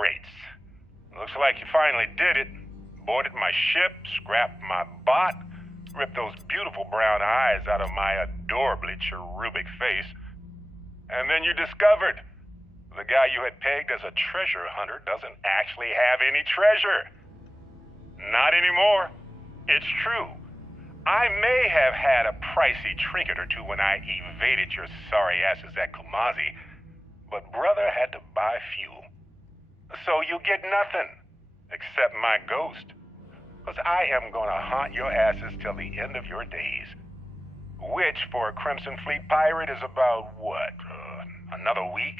rates. Looks like you finally did it. Boarded my ship, scrapped my bot, ripped those beautiful brown eyes out of my adorably cherubic face. And then you discovered the guy you had pegged as a treasure hunter doesn't actually have any treasure. Not anymore. It's true. I may have had a pricey trinket or two when I evaded your sorry asses at Kumazi, but brother had to buy fuel. So you get nothing, except my ghost. Because I am gonna haunt your asses till the end of your days. Which, for a Crimson Fleet pirate, is about, what, another week?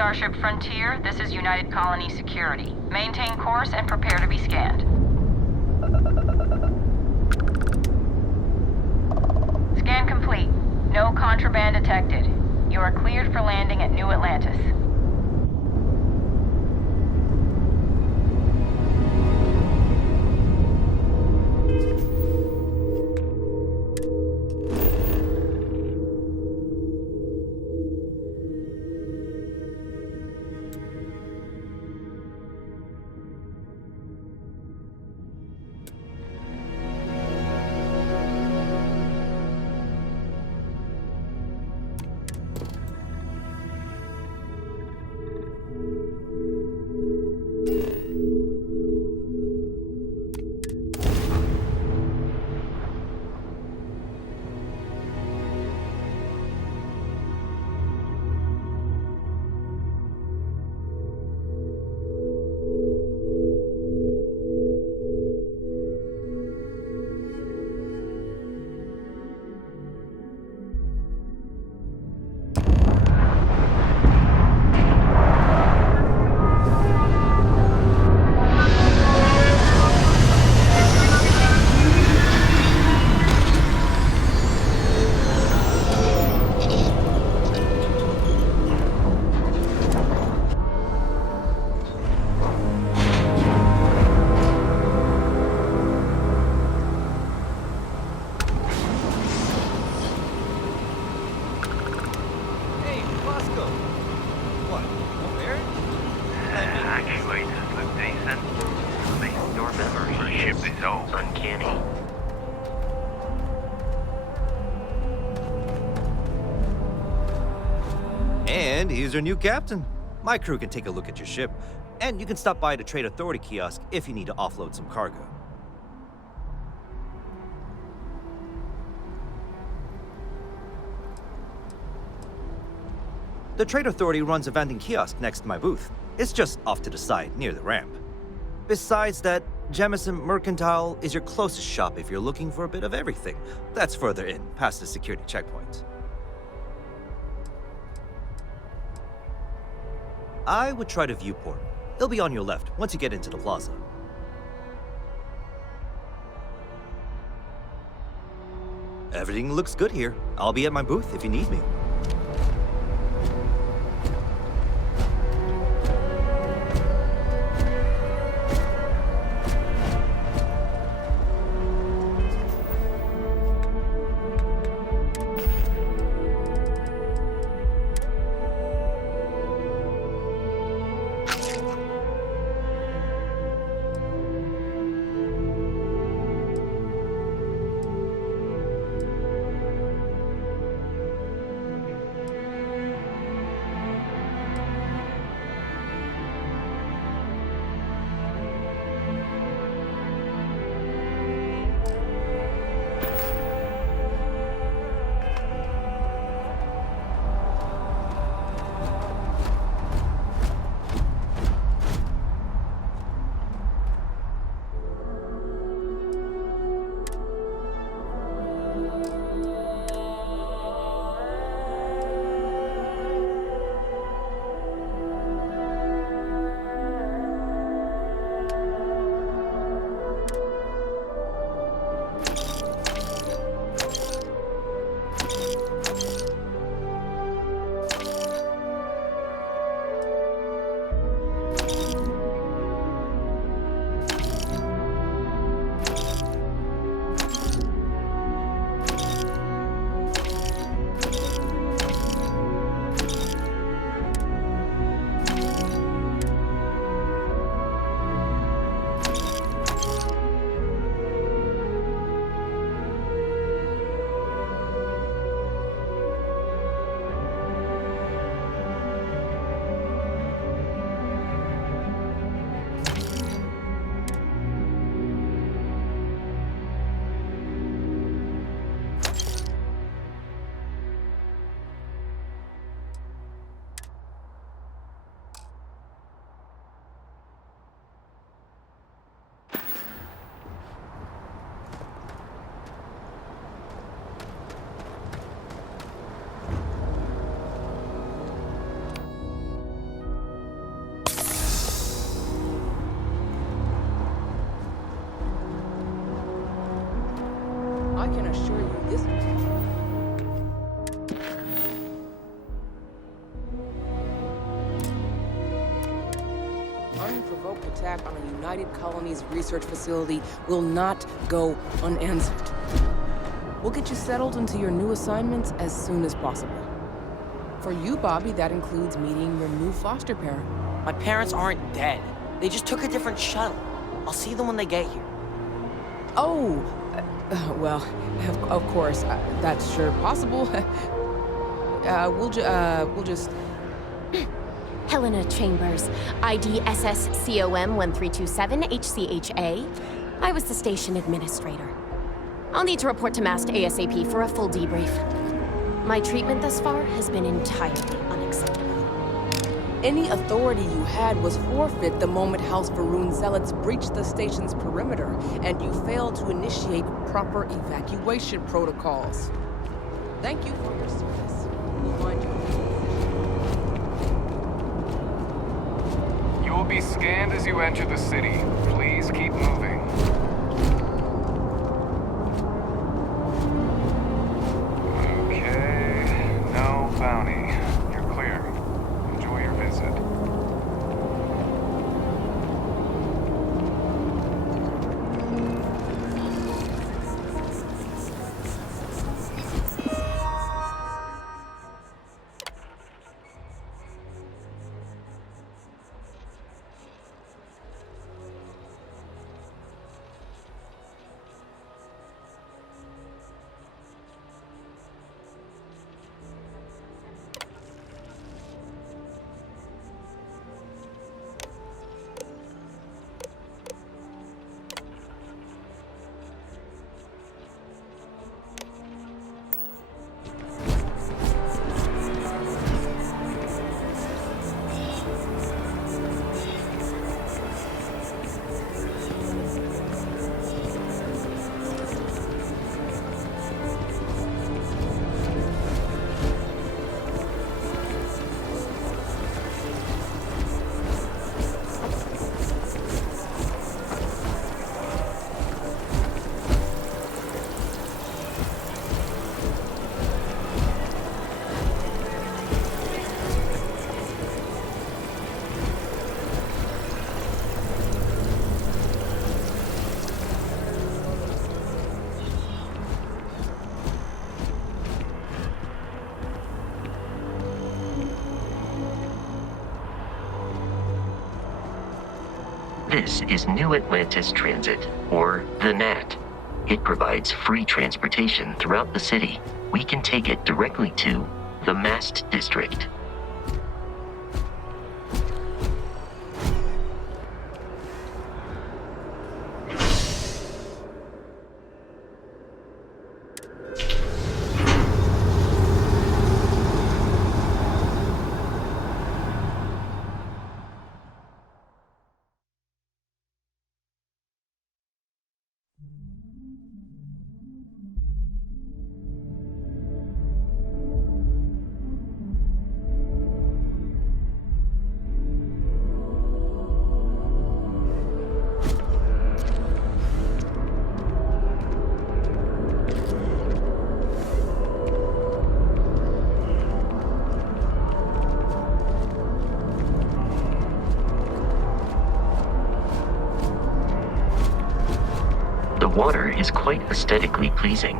Starship Frontier, this is United Colony Security. Maintain course and prepare to be scanned. Scan complete. No contraband detected. You are cleared for landing at New Atlantis. And here's your new captain. My crew can take a look at your ship, and you can stop by the Trade Authority kiosk if you need to offload some cargo. The Trade Authority runs a vending kiosk next to my booth. It's just off to the side, near the ramp. Besides that, Jemison Mercantile is your closest shop if you're looking for a bit of everything. That's further in, past the security checkpoint. I would try the viewport. It'll be on your left once you get into the plaza. Everything looks good here. I'll be at my booth if you need me. I can assure you this... Unprovoked attack on a United Colonies research facility will not go unanswered. We'll get you settled into your new assignments as soon as possible. For you, Bobby, that includes meeting your new foster parent. My parents aren't dead. They just took a different shuttle. I'll see them when they get here. Oh, well, of course, that's sure possible. We'll just... Helena Chambers, ID SSCOM 1327 HCHA. I was the station administrator. I'll need to report to MAST ASAP for a full debrief. My treatment thus far has been entirely unacceptable. Any authority you had was forfeit the moment House Varun zealots breached the station's perimeter, and you failed to initiate proper evacuation protocols. Thank you for your service. We'll find you. You will be scanned as you enter the city. Please keep moving. Okay, no bounty. You're clear. Enjoy your visit. This is New Atlantis Transit, or the NAT. It provides free transportation throughout the city. We can take it directly to the Mast District. The water is quite aesthetically pleasing,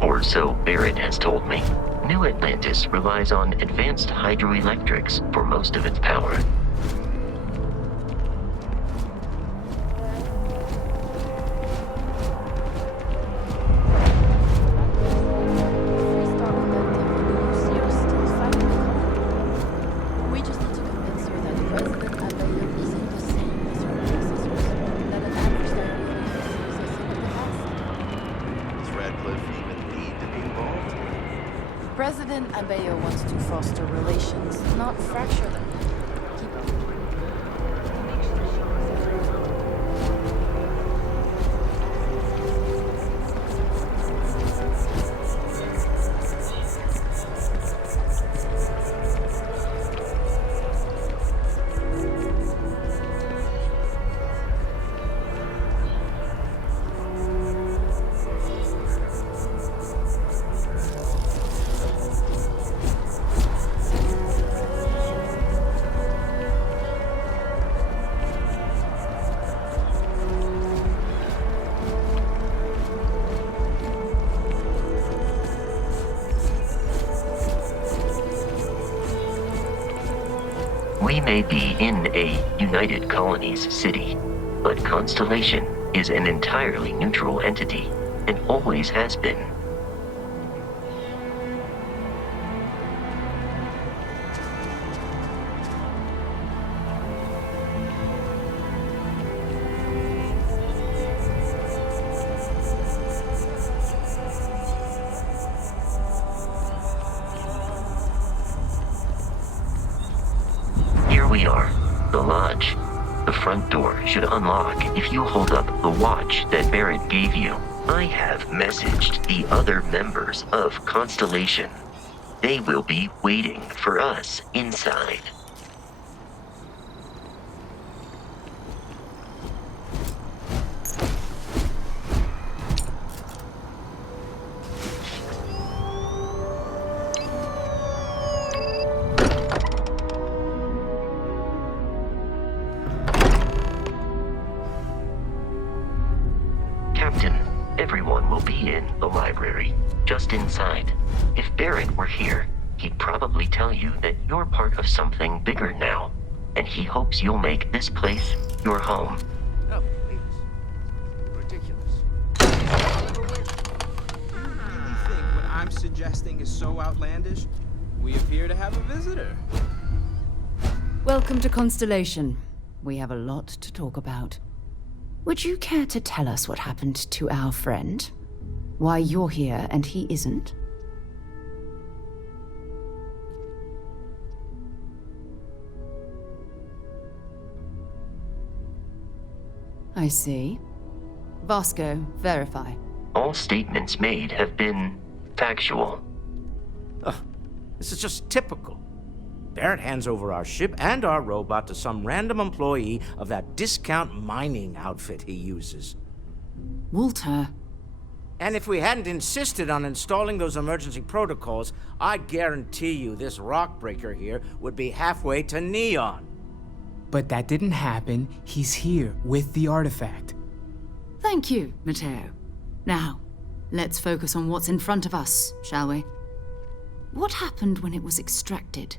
or so Barrett has told me. New Atlantis relies on advanced hydroelectrics for most of its power. We just need to convince her that President Abayo isn't the same as her predecessors, that an adversary exists in the past. Does Radcliffe even need to be involved? President Abayo wants to foster relations, not fracture them. Keep up. We may be in a United Colonies city, but Constellation is an entirely neutral entity, and always has been. Here we are, the lodge. The front door should unlock if you hold up the watch that Barrett gave you. I have messaged the other members of Constellation. They will be waiting for us inside. Captain, everyone will be in the library, just inside. If Barrett were here, he'd probably tell you that you're part of something bigger now, and he hopes you'll make this place your home. Oh, please. Ridiculous. You really think what I'm suggesting is so outlandish? We appear to have a visitor. Welcome to Constellation. We have a lot to talk about. Would you care to tell us what happened to our friend? Why you're here and he isn't? I see. Vasco, verify. All statements made have been factual. Ugh, this is just typical. Barrett hands over our ship and our robot to some random employee of that discount mining outfit he uses. Walter. And if we hadn't insisted on installing those emergency protocols, I guarantee you this rock breaker here would be halfway to Neon. But that didn't happen. He's here with the artifact. Thank you, Matteo. Now, let's focus on what's in front of us, shall we? What happened when it was extracted?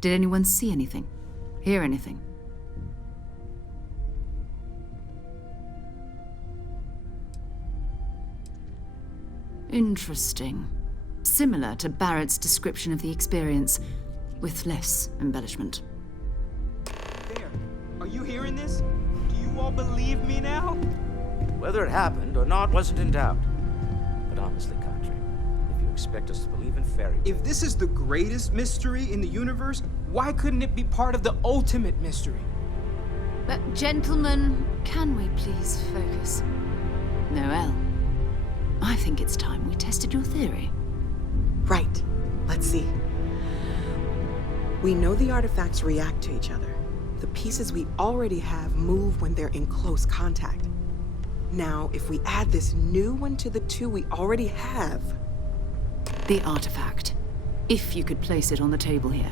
Did anyone see anything? Hear anything? Interesting. Similar to Barrett's description of the experience, with less embellishment. There. Are you hearing this? Do you all believe me now? Whether it happened or not wasn't in doubt. But honestly, Country, if you expect us to believe in fairy tales... If this is the greatest mystery in the universe, why couldn't it be part of the ultimate mystery? But gentlemen, can we please focus? Noelle, I think it's time we tested your theory. Right. Let's see. We know the artifacts react to each other. The pieces we already have move when they're in close contact. Now, if we add this new one to the two we already have... The artifact. If you could place it on the table here.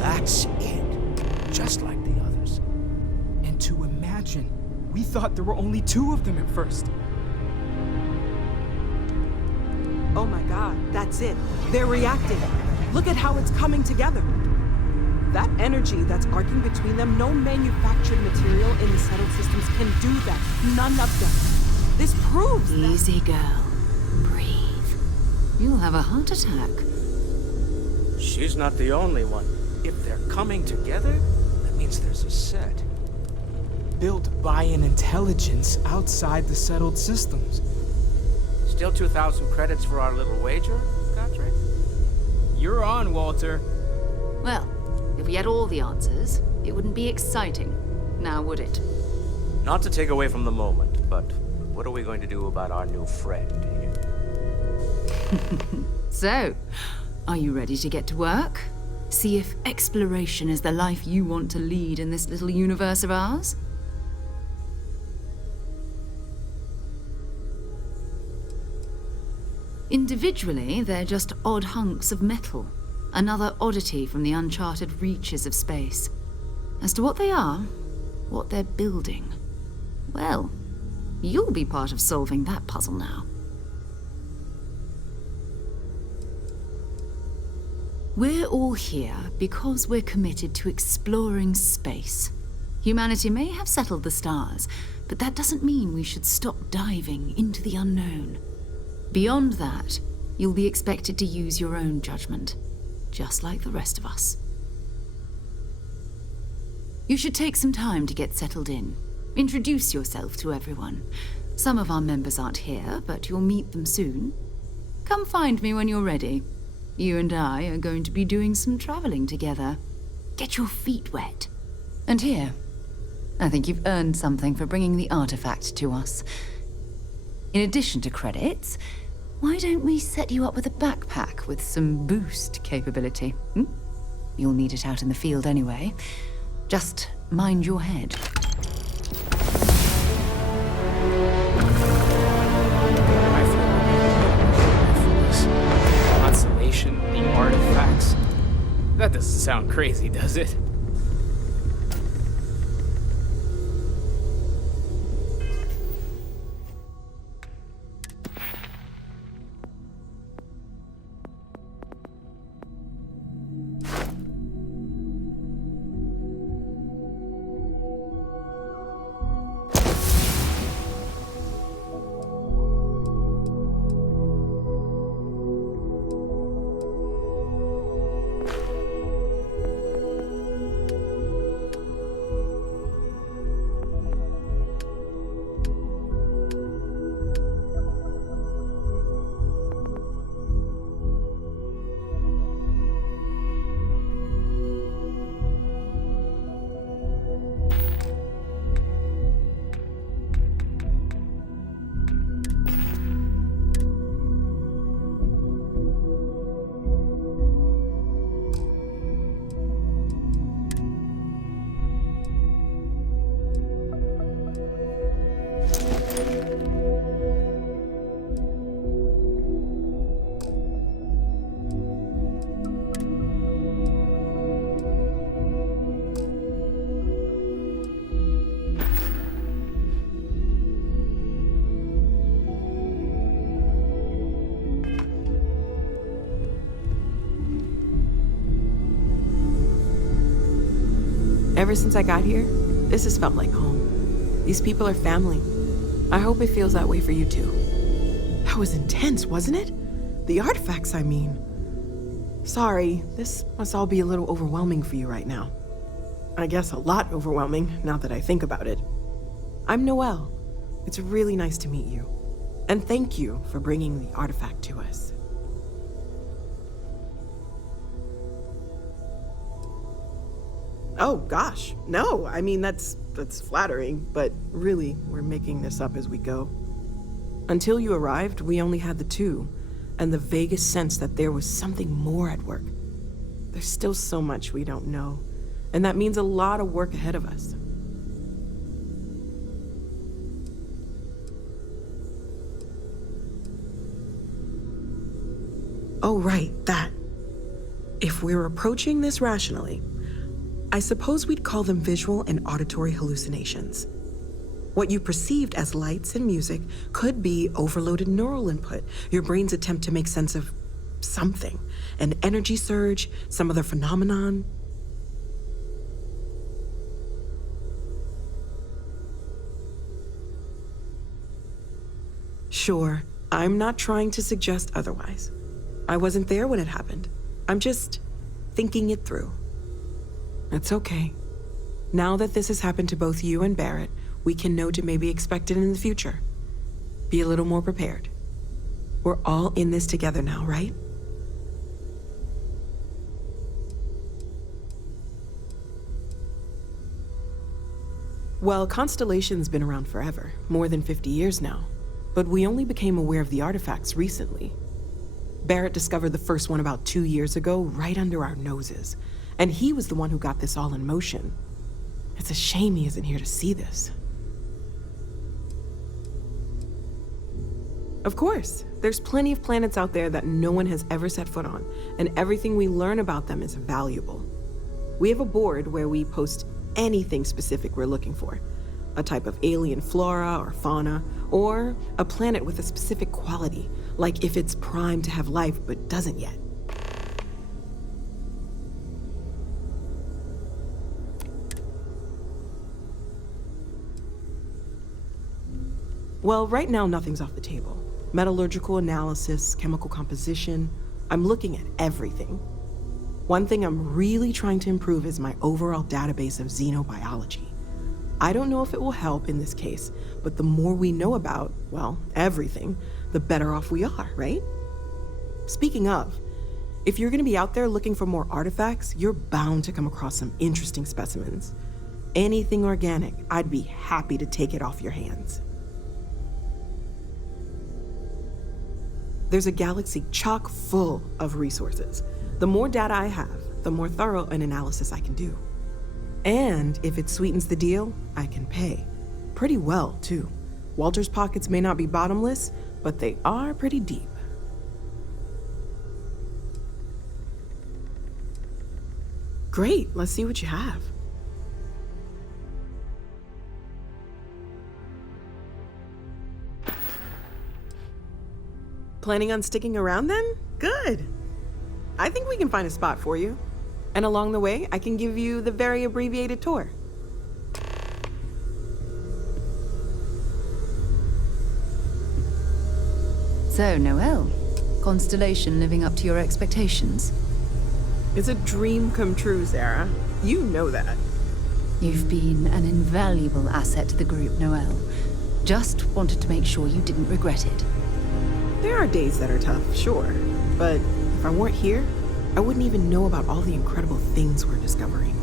That's it. Just like the others. And to imagine, we thought there were only 2 of them at first. Oh my god, that's it. They're reacting. Look at how it's coming together. That energy that's arcing between them, no manufactured material in the settled systems can do that. None of them. This proves Easy, girl. Breathe. You'll have a heart attack. She's not the only one. If they're coming together, that means there's a set. Built by an intelligence outside the settled systems. Still 2,000 credits for our little wager, Country? You're on, Walter. Well, if we had all the answers, it wouldn't be exciting, now would it? Not to take away from the moment, but what are we going to do about our new friend here? So, are you ready to get to work? See if exploration is the life you want to lead in this little universe of ours? Individually, they're just odd hunks of metal. Another oddity from the uncharted reaches of space. As to what they are, what they're building, well, you'll be part of solving that puzzle now. We're all here because we're committed to exploring space. Humanity may have settled the stars, but that doesn't mean we should stop diving into the unknown. Beyond that, you'll be expected to use your own judgment, just like the rest of us. You should take some time to get settled in. Introduce yourself to everyone. Some of our members aren't here, but you'll meet them soon. Come find me when you're ready. You and I are going to be doing some traveling together. Get your feet wet. And here, I think you've earned something for bringing the artifact to us. In addition to credits, why don't we set you up with a backpack with some boost capability? You'll need it out in the field anyway. Just mind your head. Constellation, the artifacts. That doesn't sound crazy, does it? Ever since I got here, this has felt like home. These people are family. I hope it feels that way for you too. That was intense, wasn't it? The artifacts, I mean. Sorry, this must all be a little overwhelming for you right now. I guess a lot overwhelming, now that I think about it. I'm Noelle. It's really nice to meet you. And thank you for bringing the artifact to us. Oh, gosh. No, I mean, that's flattering, but really, we're making this up as we go. Until you arrived, we only had the two, and the vaguest sense that there was something more at work. There's still so much we don't know, and that means a lot of work ahead of us. Oh, right, that. If we're approaching this rationally, I suppose we'd call them visual and auditory hallucinations. What you perceived as lights and music could be overloaded neural input, your brain's attempt to make sense of something, an energy surge, some other phenomenon. Sure, I'm not trying to suggest otherwise. I wasn't there when it happened. I'm just thinking it through. It's okay. Now that this has happened to both you and Barrett, we can know to maybe expect it in the future. Be a little more prepared. We're all in this together now, right? Well, Constellation's been around forever, more than 50 years now. But we only became aware of the artifacts recently. Barrett discovered the first one about 2 years ago, right under our noses. And he was the one who got this all in motion. It's a shame he isn't here to see this. Of course, there's plenty of planets out there that no one has ever set foot on, and everything we learn about them is valuable. We have a board where we post anything specific we're looking for. A type of alien flora or fauna, or a planet with a specific quality, like if it's primed to have life but doesn't yet. Well, right now nothing's off the table. Metallurgical analysis, chemical composition, I'm looking at everything. One thing I'm really trying to improve is my overall database of xenobiology. I don't know if it will help in this case, but the more we know about, well, everything, the better off we are, right? Speaking of, if you're gonna be out there looking for more artifacts, you're bound to come across some interesting specimens. Anything organic, I'd be happy to take it off your hands. There's a galaxy chock full of resources. The more data I have, the more thorough an analysis I can do. And if it sweetens the deal, I can pay. Pretty well, too. Walter's pockets may not be bottomless, but they are pretty deep. Great, let's see what you have. Planning on sticking around then? Good. I think we can find a spot for you. And along the way, I can give you the very abbreviated tour. So, Noelle, Constellation living up to your expectations? It's a dream come true, Sarah. You know that. You've been an invaluable asset to the group, Noelle. Just wanted to make sure you didn't regret it. There are days that are tough, sure. But if I weren't here, I wouldn't even know about all the incredible things we're discovering.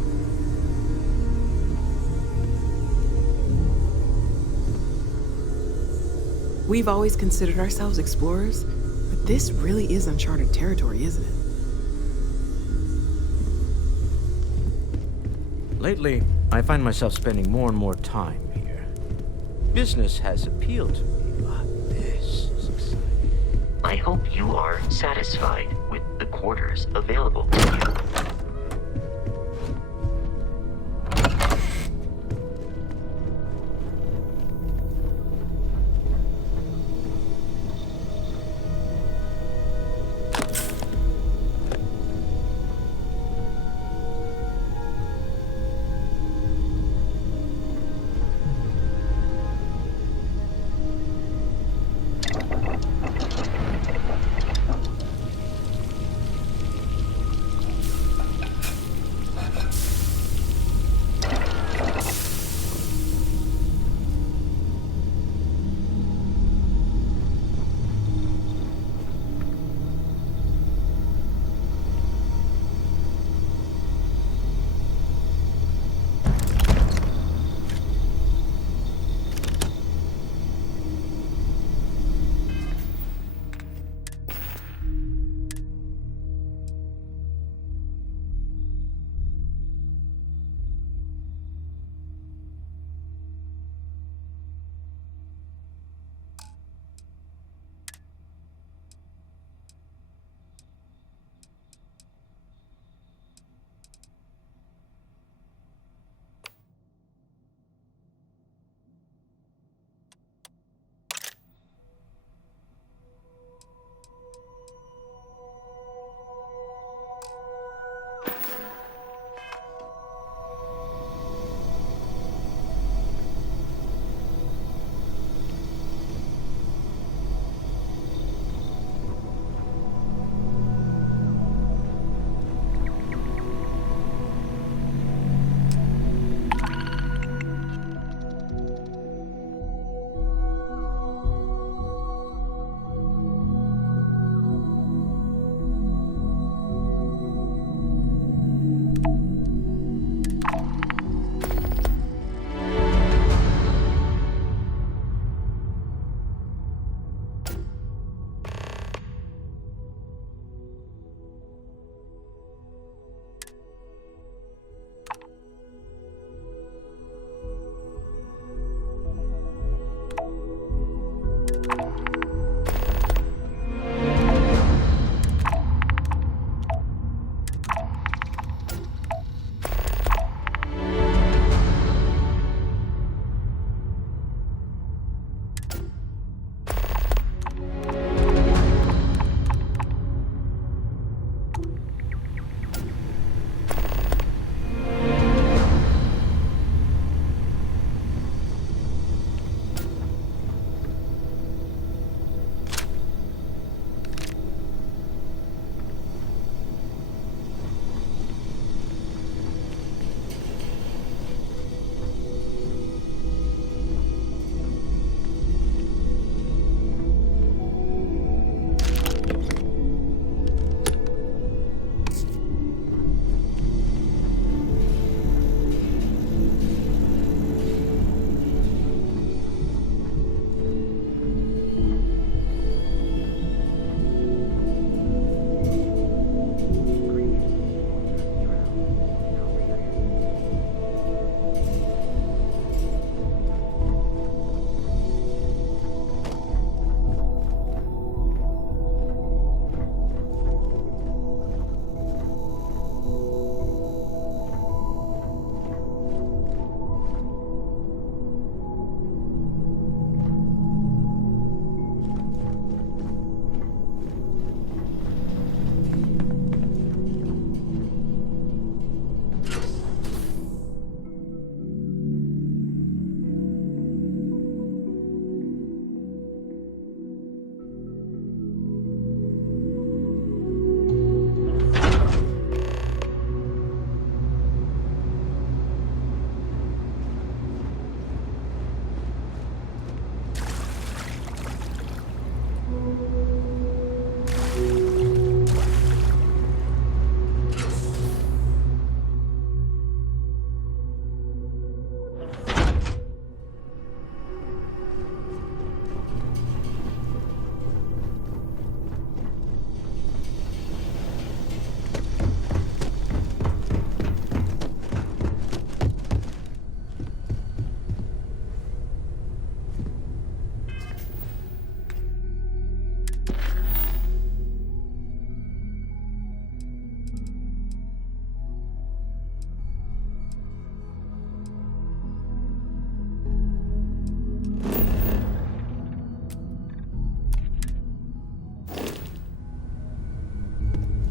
We've always considered ourselves explorers, but this really is uncharted territory, isn't it? Lately, I find myself spending more and more time here. Business has appealed to me, but this is exciting. I hope you are satisfied with the quarters available to you.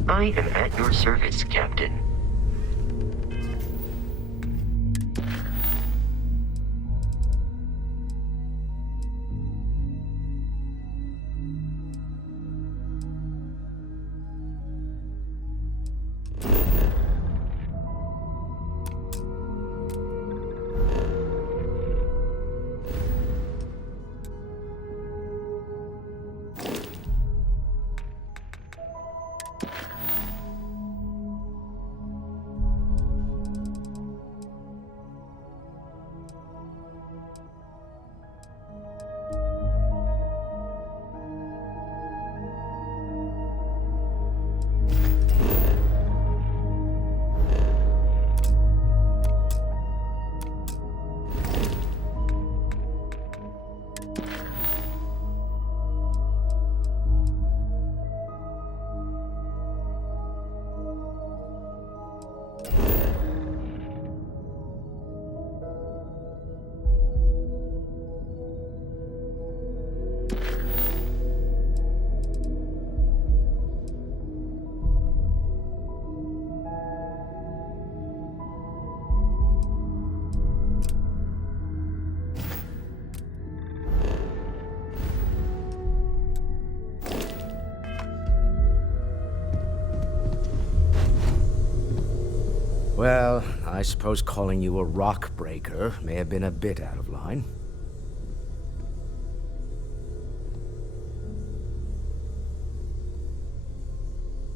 I am at your service, Captain. Well, I suppose calling you a rock breaker may have been a bit out of line.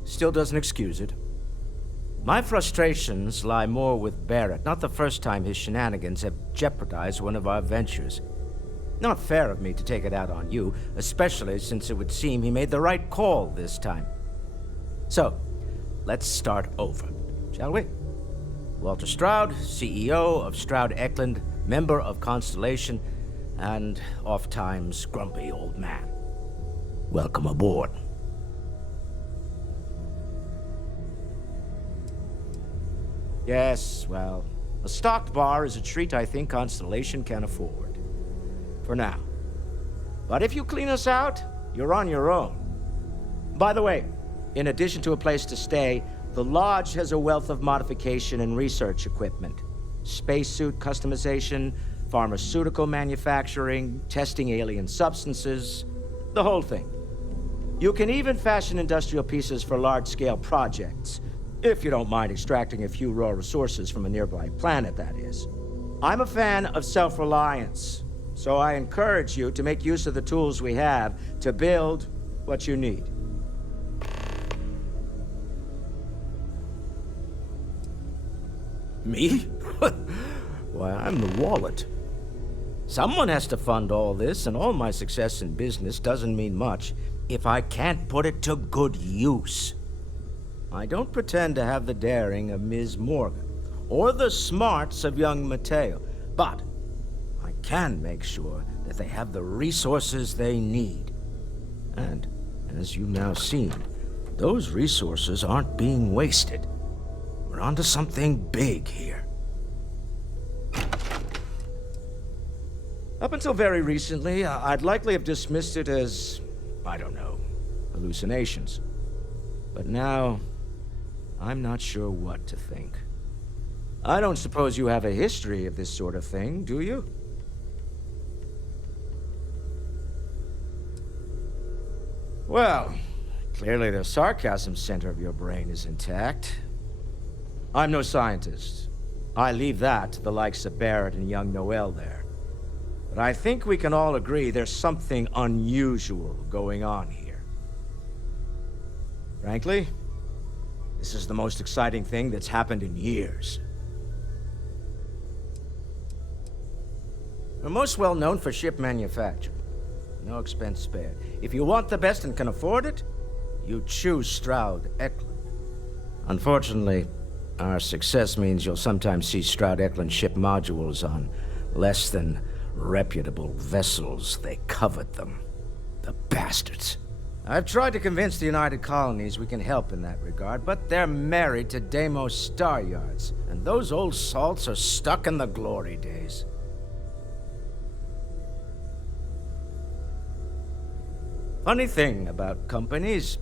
Still doesn't excuse it. My frustrations lie more with Barrett. Not the first time his shenanigans have jeopardized one of our ventures. Not fair of me to take it out on you, especially since it would seem he made the right call this time. So, let's start over, shall we? Walter Stroud, CEO of Stroud Eklund, member of Constellation, and oft-times grumpy old man. Welcome aboard. Yes, well, a stocked bar is a treat I think Constellation can afford. For now. But if you clean us out, you're on your own. By the way, in addition to a place to stay, the Lodge has a wealth of modification and research equipment. Spacesuit customization, pharmaceutical manufacturing, testing alien substances, the whole thing. You can even fashion industrial pieces for large-scale projects, if you don't mind extracting a few raw resources from a nearby planet, that is. I'm a fan of self-reliance, so I encourage you to make use of the tools we have to build what you need. Me? Why, I'm the wallet. Someone has to fund all this, and all my success in business doesn't mean much if I can't put it to good use. I don't pretend to have the daring of Ms. Morgan, or the smarts of young Mateo, but I can make sure that they have the resources they need. And, as you've now seen, those resources aren't being wasted. We're onto something big here. Up until very recently, I'd likely have dismissed it as, I don't know, hallucinations. But now, I'm not sure what to think. I don't suppose you have a history of this sort of thing, do you? Well, clearly the sarcasm center of your brain is intact. I'm no scientist. I leave that to the likes of Barrett and young Noel there. But I think we can all agree there's something unusual going on here. Frankly, this is the most exciting thing that's happened in years. We're most well known for ship manufacturing. No expense spared. If you want the best and can afford it, you choose Stroud Eklund. Unfortunately, our success means you'll sometimes see Stroud Eklund ship modules on less than reputable vessels. They covet them. The bastards. I've tried to convince the United Colonies we can help in that regard, but they're married to Deimos Star Yards, and those old salts are stuck in the glory days. Funny thing about companies,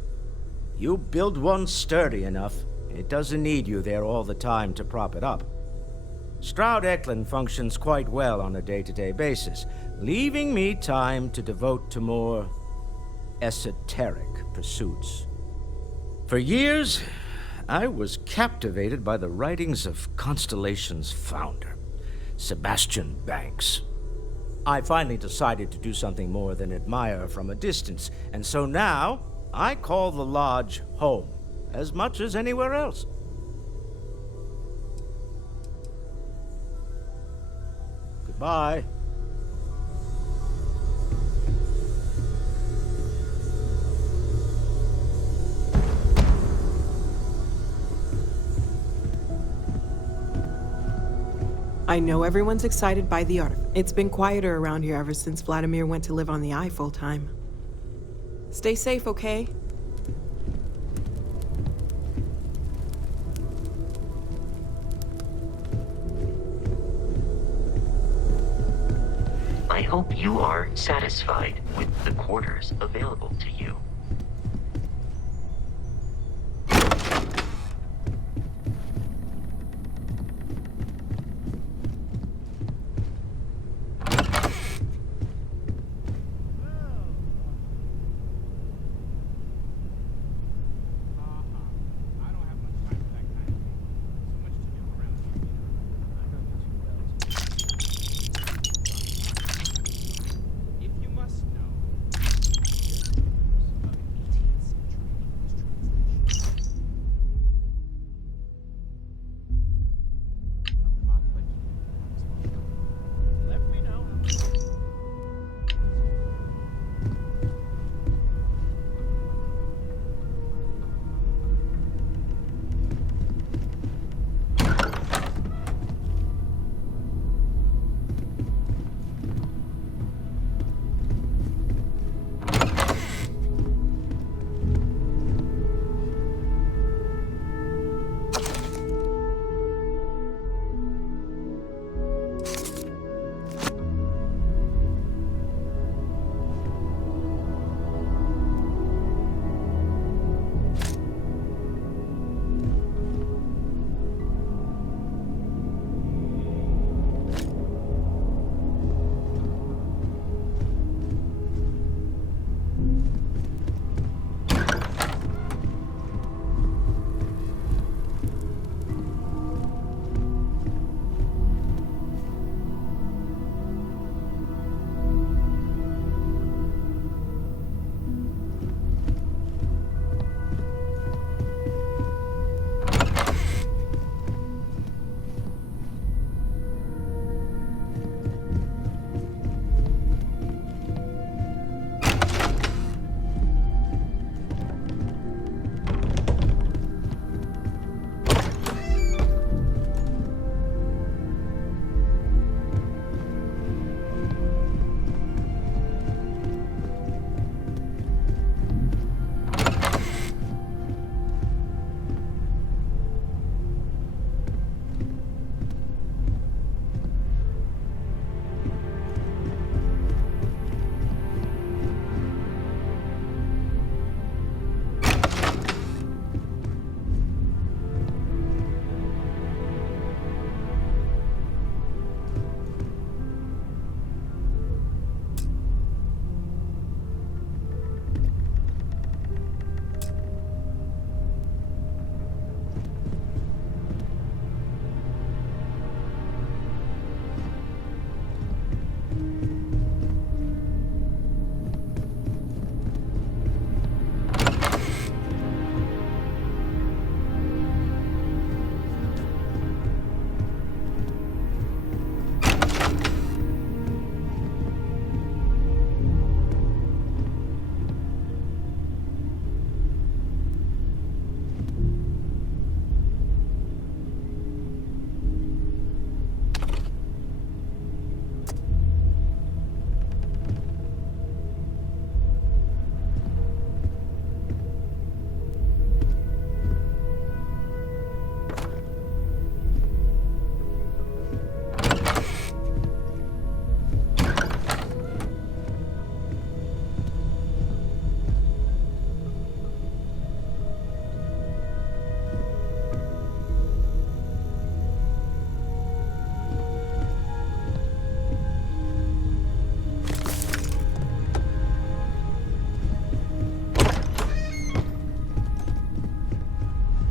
You build one sturdy enough, it doesn't need you there all the time to prop it up. Stroud Eklund functions quite well on a day-to-day basis, leaving me time to devote to more esoteric pursuits. For years, I was captivated by the writings of Constellation's founder, Sebastian Banks. I finally decided to do something more than admire from a distance, and so now I call the Lodge home, as much as anywhere else. Goodbye. I know everyone's excited by the artifact. It's been quieter around here ever since Vladimir went to live on the Eye full time. Stay safe, okay? I hope you are satisfied with the quarters available to you.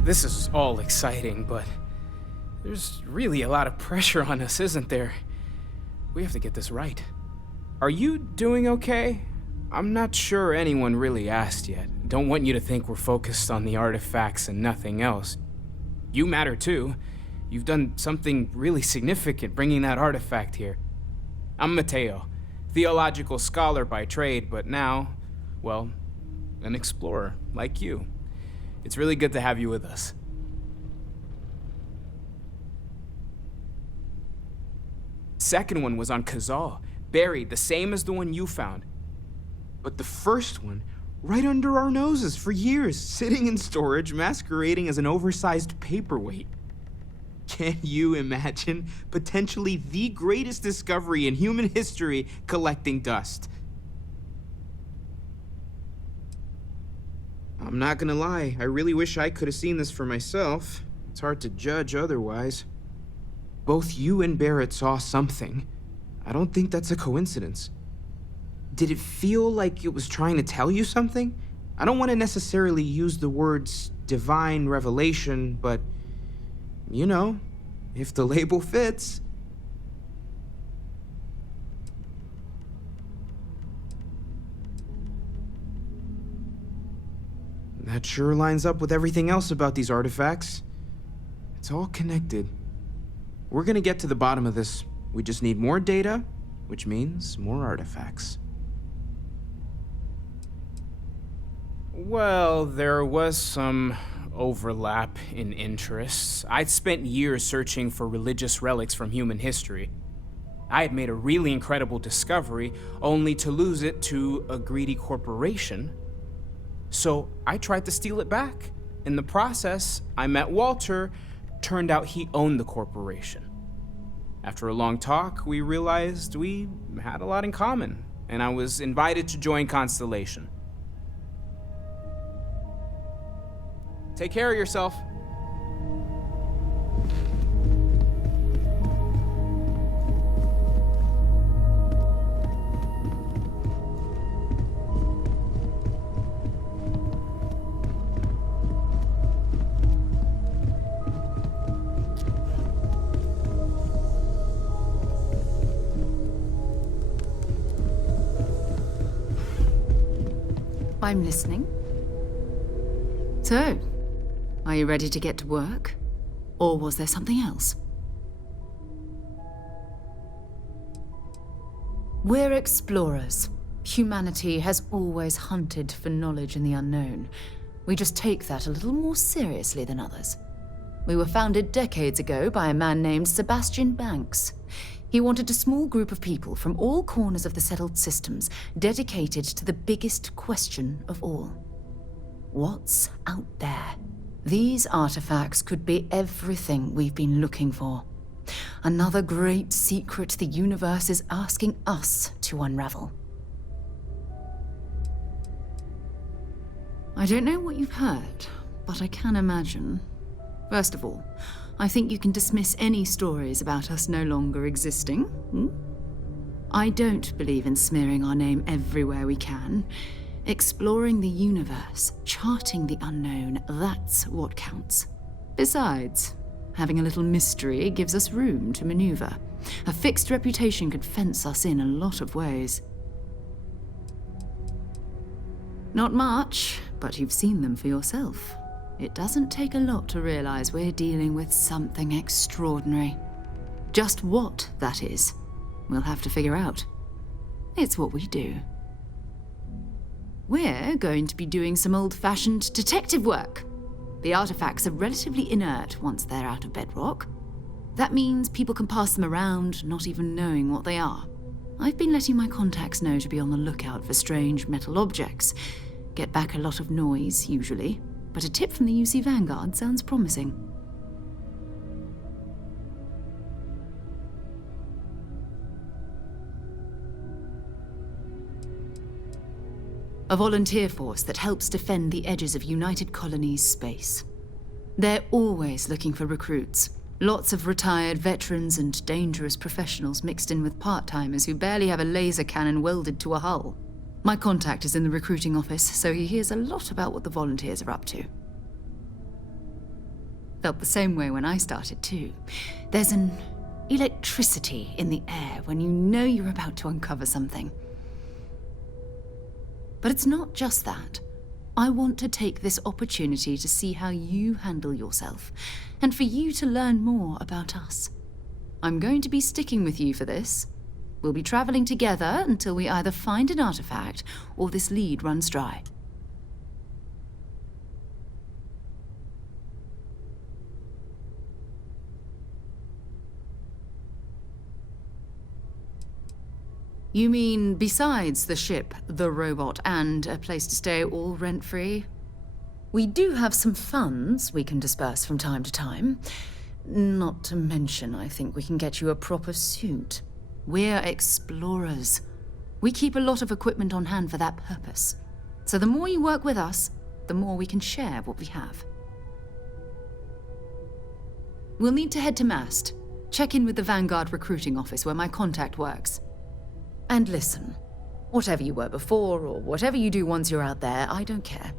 This is all exciting, but there's really a lot of pressure on us, isn't there? We have to get this right. Are you doing okay? I'm not sure anyone really asked yet. Don't want you to think we're focused on the artifacts and nothing else. You matter too. You've done something really significant bringing that artifact here. I'm Mateo, theological scholar by trade, but now, well, an explorer like you. It's really good to have you with us. Second one was on Kazal, buried, the same as the one you found. But the first one, right under our noses for years, sitting in storage, masquerading as an oversized paperweight. Can you imagine potentially the greatest discovery in human history collecting dust? I'm not gonna lie, I really wish I could have seen this for myself. It's hard to judge otherwise. Both you and Barrett saw something. I don't think that's a coincidence. Did it feel like it was trying to tell you something? I don't want to necessarily use the words divine revelation, but, you know, if the label fits. That sure lines up with everything else about these artifacts. It's all connected. We're gonna get to the bottom of this. We just need more data, which means more artifacts. Well, there was some overlap in interests. I'd spent years searching for religious relics from human history. I had made a really incredible discovery, only to lose it to a greedy corporation. So I tried to steal it back. In the process, I met Walter. Turned out he owned the corporation. After a long talk, we realized we had a lot in common, and I was invited to join Constellation. Take care of yourself. I'm listening. So, are you ready to get to work? Or was there something else? We're explorers. Humanity has always hunted for knowledge in the unknown. We just take that a little more seriously than others. We were founded decades ago by a man named Sebastian Banks. He wanted a small group of people from all corners of the settled systems dedicated to the biggest question of all. What's out there? These artifacts could be everything we've been looking for. Another great secret the universe is asking us to unravel. I don't know what you've heard, but I can imagine. First of all, I think you can dismiss any stories about us no longer existing. I don't believe in smearing our name everywhere we can. Exploring the universe, charting the unknown, that's what counts. Besides, having a little mystery gives us room to maneuver. A fixed reputation could fence us in a lot of ways. Not much, but you've seen them for yourself. It doesn't take a lot to realize we're dealing with something extraordinary. Just what that is, we'll have to figure out. It's what we do. We're going to be doing some old-fashioned detective work. The artifacts are relatively inert once they're out of bedrock. That means people can pass them around, not even knowing what they are. I've been letting my contacts know to be on the lookout for strange metal objects. Get back a lot of noise, usually. But a tip from the UC Vanguard sounds promising. A volunteer force that helps defend the edges of United Colonies space. They're always looking for recruits. Lots of retired veterans and dangerous professionals mixed in with part-timers who barely have a laser cannon welded to a hull. My contact is in the recruiting office, so he hears a lot about what the volunteers are up to. Felt the same way when I started too. There's an electricity in the air when you know you're about to uncover something. But it's not just that. I want to take this opportunity to see how you handle yourself, and for you to learn more about us. I'm going to be sticking with you for this. We'll be traveling together until we either find an artifact or this lead runs dry. You mean besides the ship, the robot, and a place to stay all rent-free? We do have some funds we can disperse from time to time. Not to mention, I think we can get you a proper suit. We're explorers. We keep a lot of equipment on hand for that purpose. So the more you work with us, the more we can share what we have. We'll need to head to Mast. Check in with the Vanguard recruiting office where my contact works. And listen, whatever you were before, or whatever you do once you're out there, I don't care.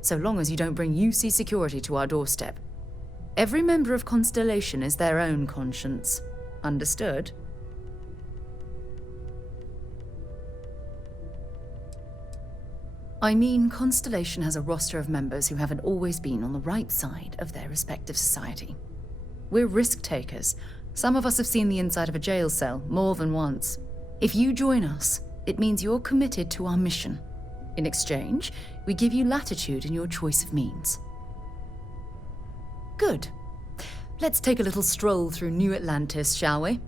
So long as you don't bring UC security to our doorstep. Every member of Constellation is their own conscience. Understood? I mean, Constellation has a roster of members who haven't always been on the right side of their respective society. We're risk-takers. Some of us have seen the inside of a jail cell more than once. If you join us, it means you're committed to our mission. In exchange, we give you latitude in your choice of means. Good. Let's take a little stroll through New Atlantis, shall we?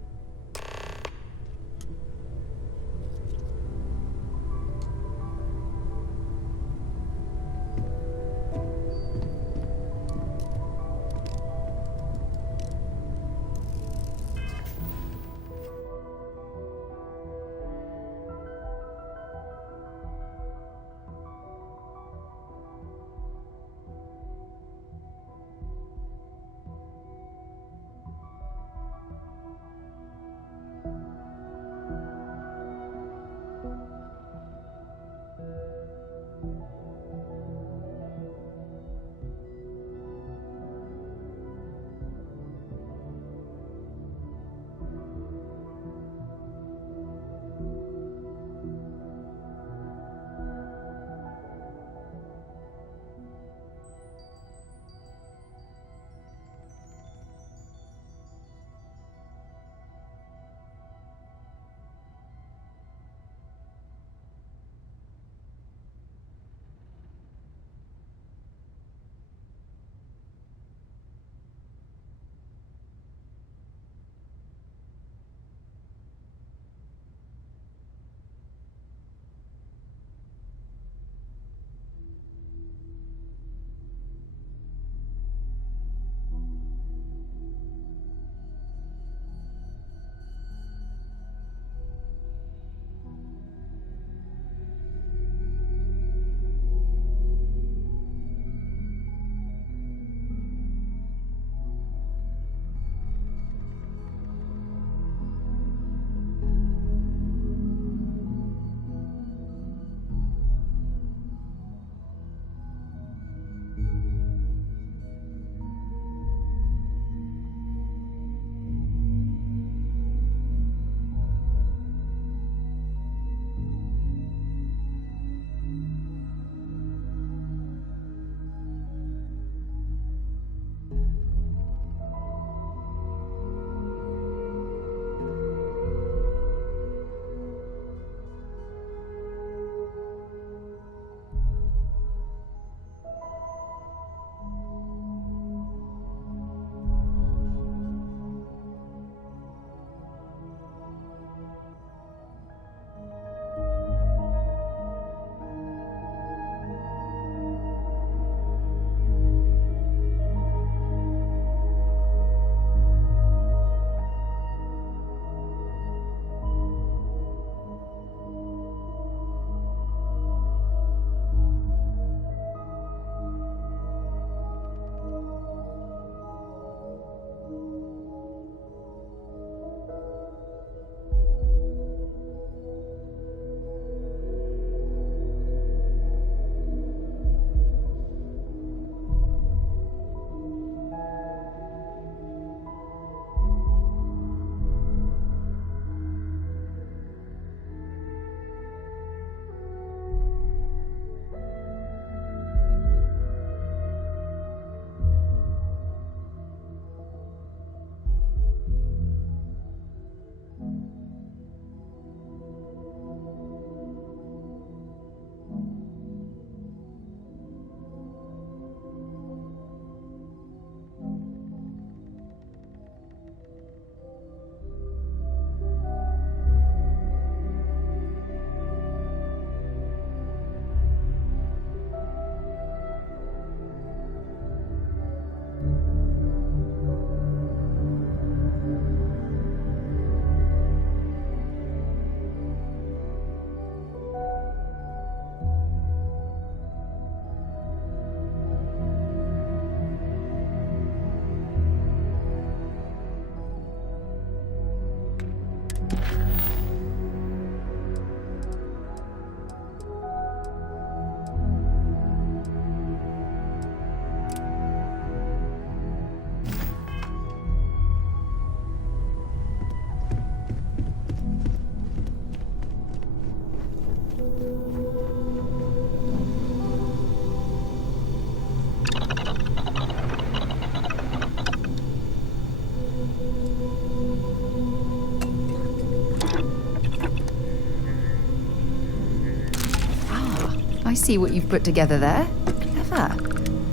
I see what you've put together there. Clever.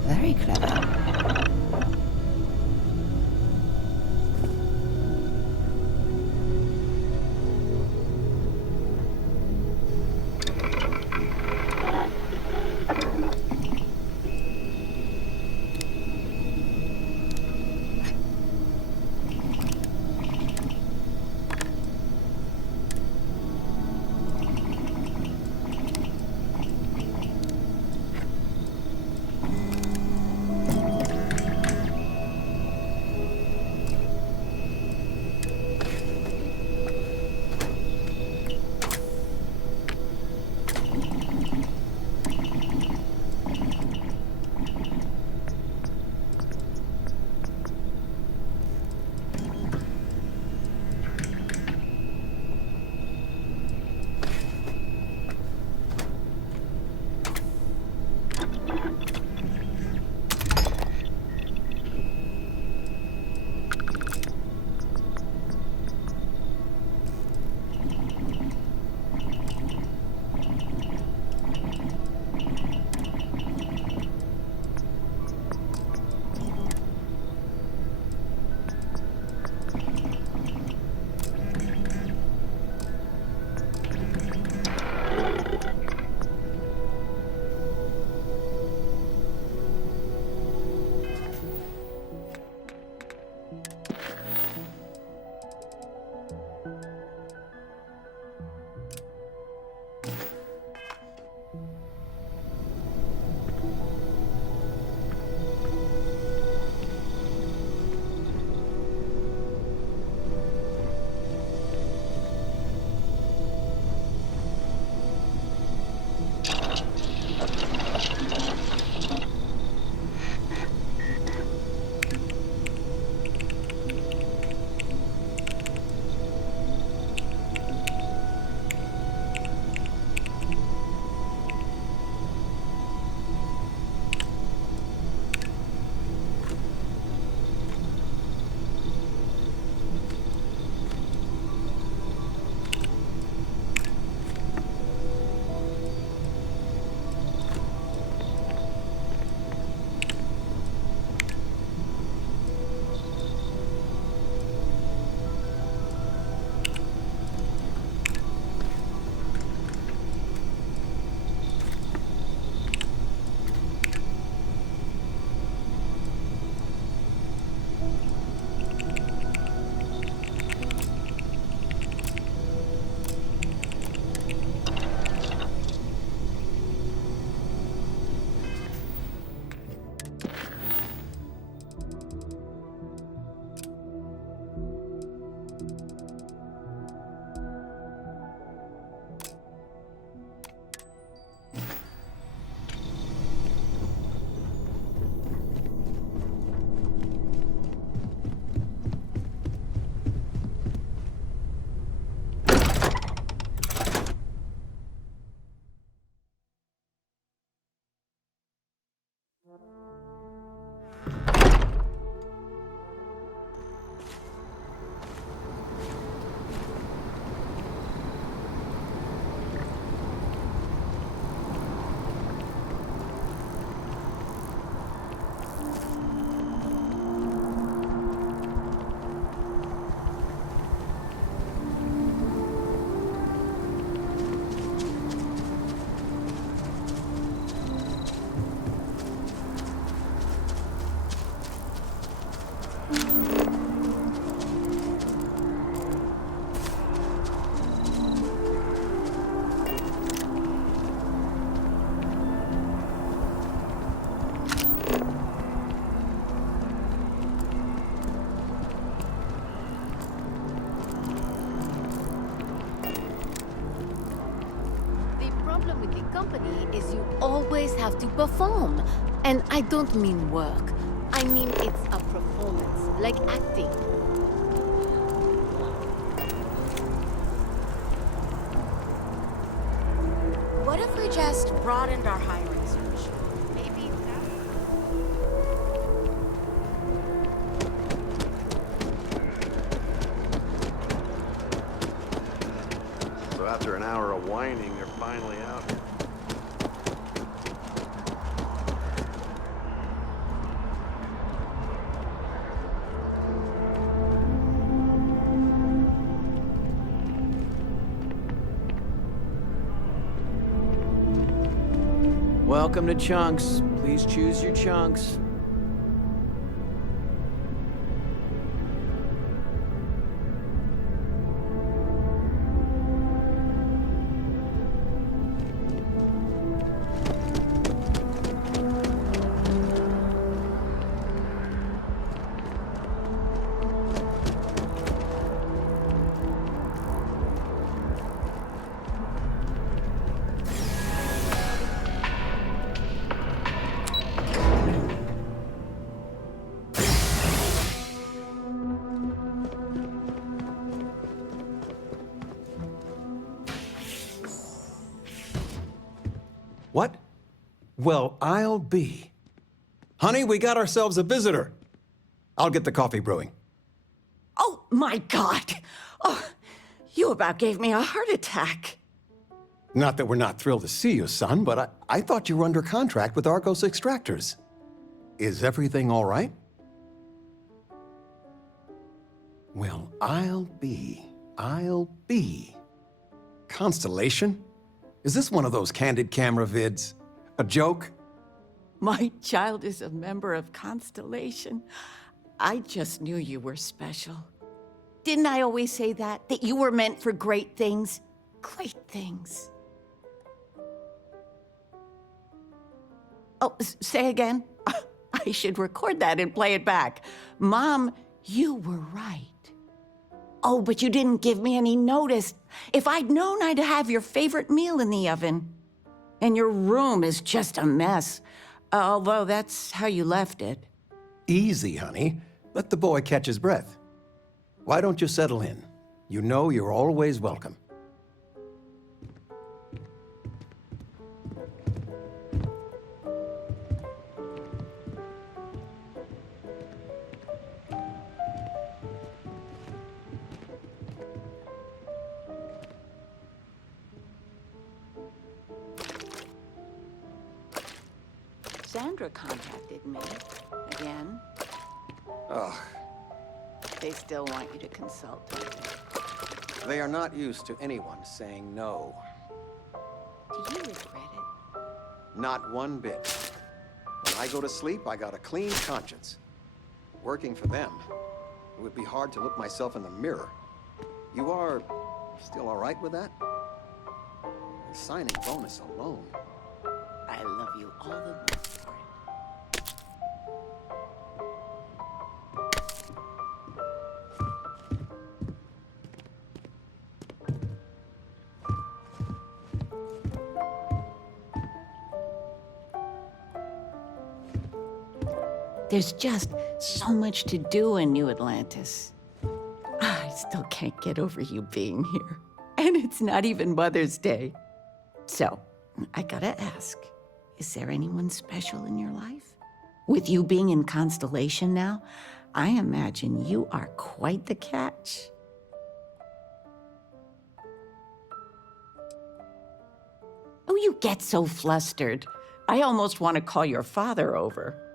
Very clever. company is you always have to perform. And I don't mean work. I mean it's a performance, like acting. What if we just broadened our hiring search? Maybe So after an hour of whining, they're finally out. Welcome to Chunks. Please choose your chunks. What? Well, I'll be. Honey, we got ourselves a visitor. I'll get the coffee brewing. Oh, my God. Oh, you about gave me a heart attack. Not that we're not thrilled to see you, son, but I thought you were under contract with Argos Extractors. Is everything all right? Well, I'll be. Constellation? Is this one of those candid camera vids? A joke? My child is a member of Constellation. I just knew you were special. Didn't I always say that? That you were meant for great things? Great things. Oh, say again? I should record that and play it back. Mom, you were right. Oh, but you didn't give me any notice. If I'd known, I'd have your favorite meal in the oven. And your room is just a mess. Although that's how you left it. Easy, honey. Let the boy catch his breath. Why don't you settle in? You know you're always welcome. Sandra contacted me again. Ugh. They still want you to consult. They are not used to anyone saying no. Do you regret it? Not one bit. When I go to sleep, I got a clean conscience. Working for them, it would be hard to look myself in the mirror. You are still all right with that? The signing bonus alone. I love you all the more for it. There's just so much to do in New Atlantis. I still can't get over you being here. And it's not even Mother's Day. So, I gotta ask, is there anyone special in your life? With you being in Constellation now, I imagine you are quite the catch. Oh, you get so flustered. I almost want to call your father over.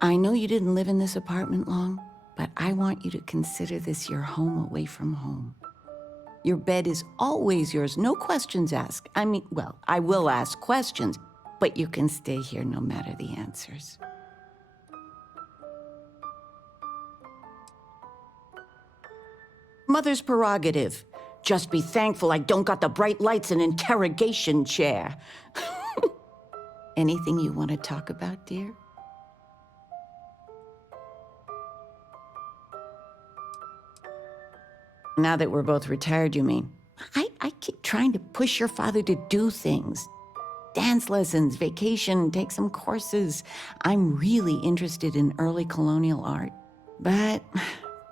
I know you didn't live in this apartment long, but I want you to consider this your home away from home. Your bed is always yours, no questions asked. I mean, well, I will ask questions, but you can stay here no matter the answers. Mother's prerogative. Just be thankful I don't got the bright lights and interrogation chair. Anything you want to talk about, dear? Now that we're both retired, you mean? I keep trying to push your father to do things. Dance lessons, vacation, take some courses. I'm really interested in early colonial art. But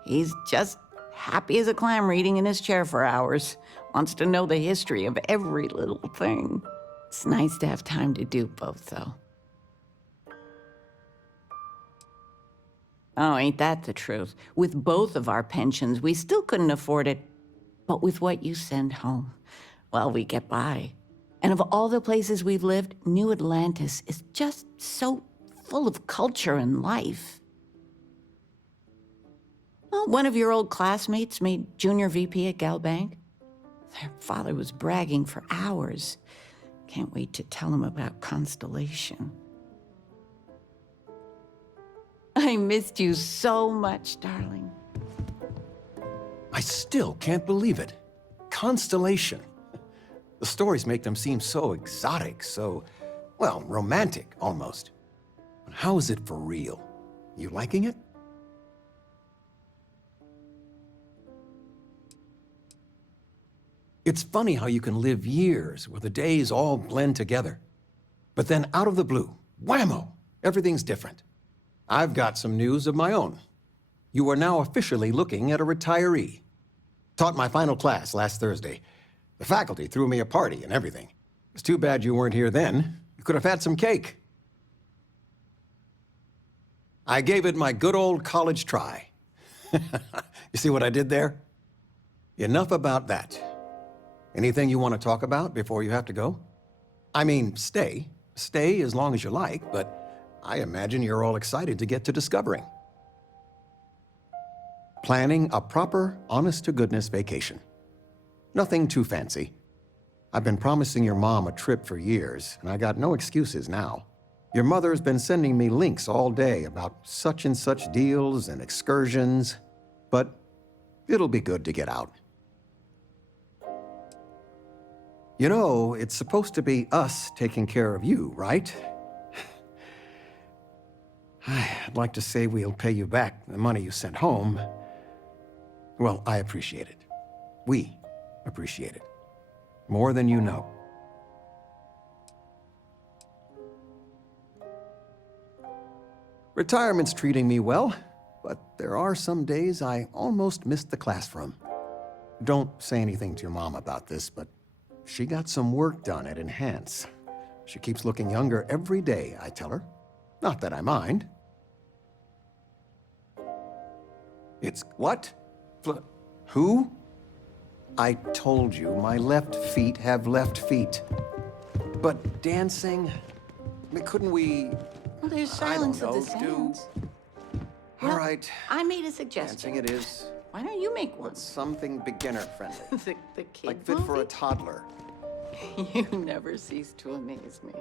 he's just happy as a clam reading in his chair for hours. Wants to know the history of every little thing. It's nice to have time to do both, though. Oh, ain't that the truth? With both of our pensions, we still couldn't afford it. But with what you send home, well, we get by. And of all the places we've lived, New Atlantis is just so full of culture and life. Well, one of your old classmates made junior VP at Galbank. Their father was bragging for hours. Can't wait to tell him about Constellation. I missed you so much, darling. I still can't believe it. Constellation. The stories make them seem so exotic, so, well, romantic, almost. But how is it for real? You liking it? It's funny how you can live years where the days all blend together. But then out of the blue, whammo, everything's different. I've got some news of my own. You are now officially looking at a retiree. Taught my final class last Thursday. The faculty threw me a party and everything. It's too bad you weren't here then. You could have had some cake. I gave it my good old college try. You see what I did there? Enough about that. Anything you want to talk about before you have to go? I mean, stay. Stay as long as you like, but I imagine you're all excited to get to discovering. Planning a proper, honest-to-goodness vacation. Nothing too fancy. I've been promising your mom a trip for years, and I got no excuses now. Your mother's been sending me links all day about such and such deals and excursions, but it'll be good to get out. You know, it's supposed to be us taking care of you, right? I'd like to say we'll pay you back the money you sent home. Well, I appreciate it. We appreciate it. More than you know. Retirement's treating me well, but there are some days I almost missed the classroom. Don't say anything to your mom about this, but she got some work done at Enhance. She keeps looking younger every day, I tell her. Not that I mind. It's what? Who? I told you, my left feet have left feet. But dancing? Couldn't we... Well, there's silence of the sands. All right. I made a suggestion. Dancing it is. Why don't you make one? But something beginner-friendly. the kid like fit for a toddler. You never cease to amaze me.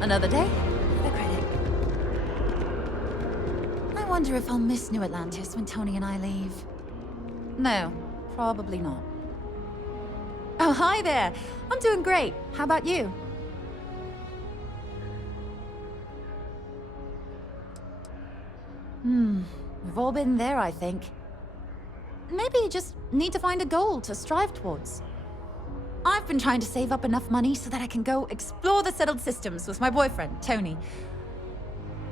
Another day, another credit. I wonder if I'll miss New Atlantis when Tony and I leave. No, probably not. Oh, hi there. I'm doing great. How about you? We've all been there, I think. Maybe you just need to find a goal to strive towards. I've been trying to save up enough money so that I can go explore the settled systems with my boyfriend, Tony.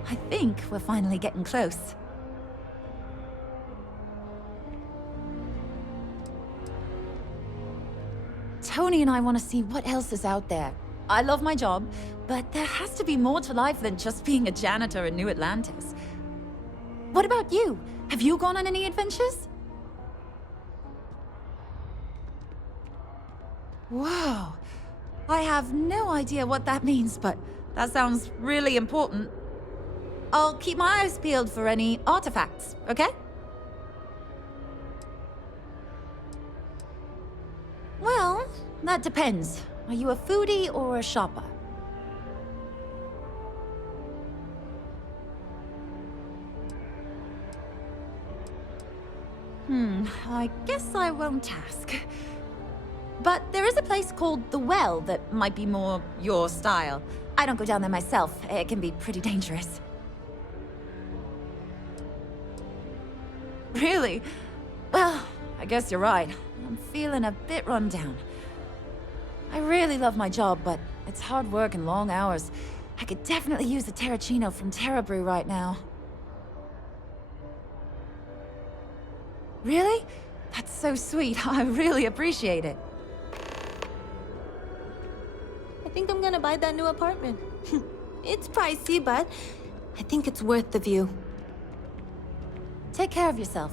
I think we're finally getting close. Tony and I want to see what else is out there. I love my job, but there has to be more to life than just being a janitor in New Atlantis. What about you? Have you gone on any adventures? Whoa. I have no idea what that means, but that sounds really important. I'll keep my eyes peeled for any artifacts, okay? Well, that depends. Are you a foodie or a shopper? I guess I won't ask. But there is a place called The Well that might be more your style. I don't go down there myself. It can be pretty dangerous. Really? Well, I guess you're right. I'm feeling a bit run down. I really love my job, but it's hard work and long hours. I could definitely use a Terracino from Terra Brew right now. Really? That's so sweet. I really appreciate it. I think I'm gonna buy that new apartment. It's pricey, but I think it's worth the view. Take care of yourself.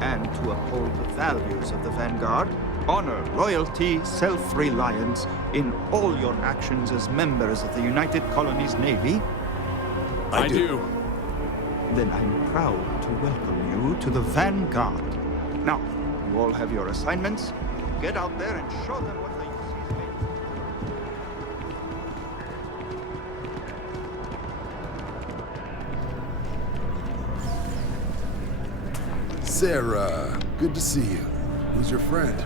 And to uphold the values of the Vanguard, honor loyalty, self-reliance in all your actions as members of the United Colonies Navy? I do. Then I'm proud to welcome you to the Vanguard. Now, you all have your assignments. Get out there and show them what the Sarah, good to see you. Who's your friend?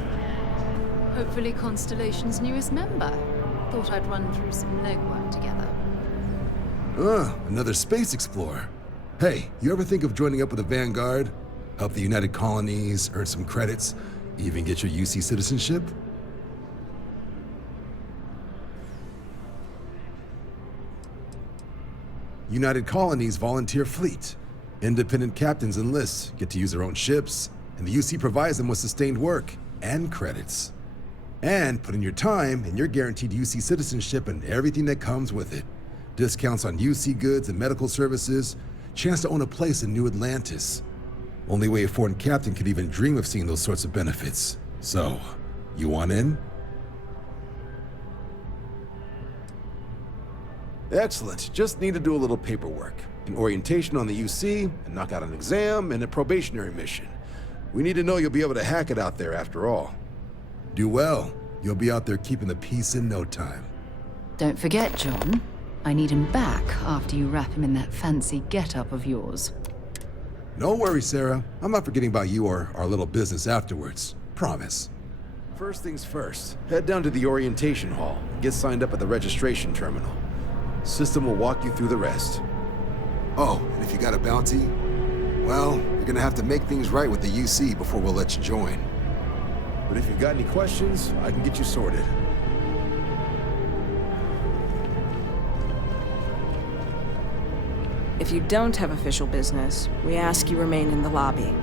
Hopefully Constellation's newest member. Thought I'd run through some legwork together. Another space explorer. Hey, you ever think of joining up with the Vanguard? Help the United Colonies, earn some credits, even get your UC citizenship? United Colonies volunteer fleet. Independent captains enlist, get to use their own ships, and the UC provides them with sustained work and credits. And put in your time, and you're guaranteed UC citizenship and everything that comes with it. Discounts on UC goods and medical services, chance to own a place in New Atlantis. Only way a foreign captain could even dream of seeing those sorts of benefits. So, you want in? Excellent. Just need to do a little paperwork. An orientation on the UC, and knock out an exam, and a probationary mission. We need to know you'll be able to hack it out there after all. Do well. You'll be out there keeping the peace in no time. Don't forget, John. I need him back after you wrap him in that fancy get-up of yours. No worries, Sarah. I'm not forgetting about you or our little business afterwards. Promise. First things first, head down to the orientation hall and get signed up at the registration terminal. System will walk you through the rest. Oh, and if you got a bounty, well, you're gonna have to make things right with the UC before we'll let you join. But if you've got any questions, I can get you sorted. If you don't have official business, we ask you remain in the lobby.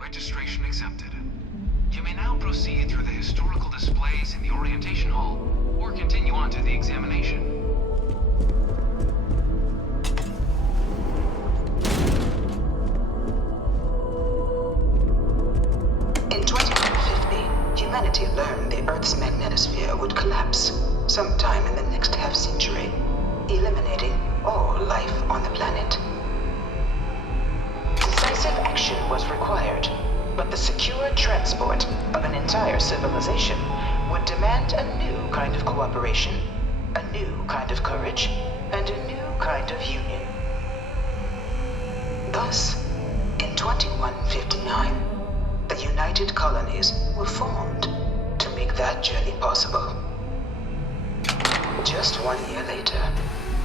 Registration accepted. You may now proceed through the historical displays in the orientation hall, or continue on to the examination. humanity learned the Earth's magnetosphere would collapse sometime in the next half-century, eliminating all life on the planet. Decisive action was required, but the secure transport of an entire civilization would demand a new kind of cooperation, a new kind of courage, and a new kind of union. Thus, in 2159, the United Colonies were formed to make that journey possible. Just 1 year later,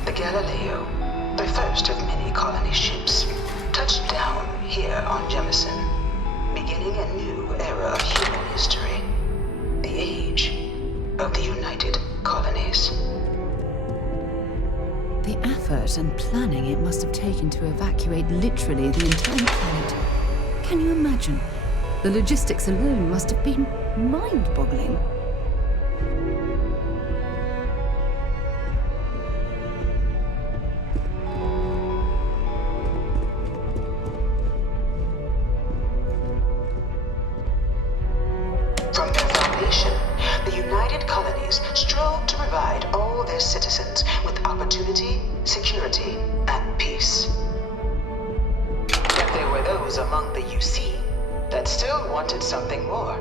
the Galileo, the first of many colony ships, touched down here on Jemison, beginning a new era of human history, the age of the United Colonies. The effort and planning it must have taken to evacuate literally the entire planet. Can you imagine? The logistics alone must have been mind-boggling. From their foundation, the United Colonies strove to provide all their citizens with opportunity, security, and peace. But there were those among the UC that still wanted something more: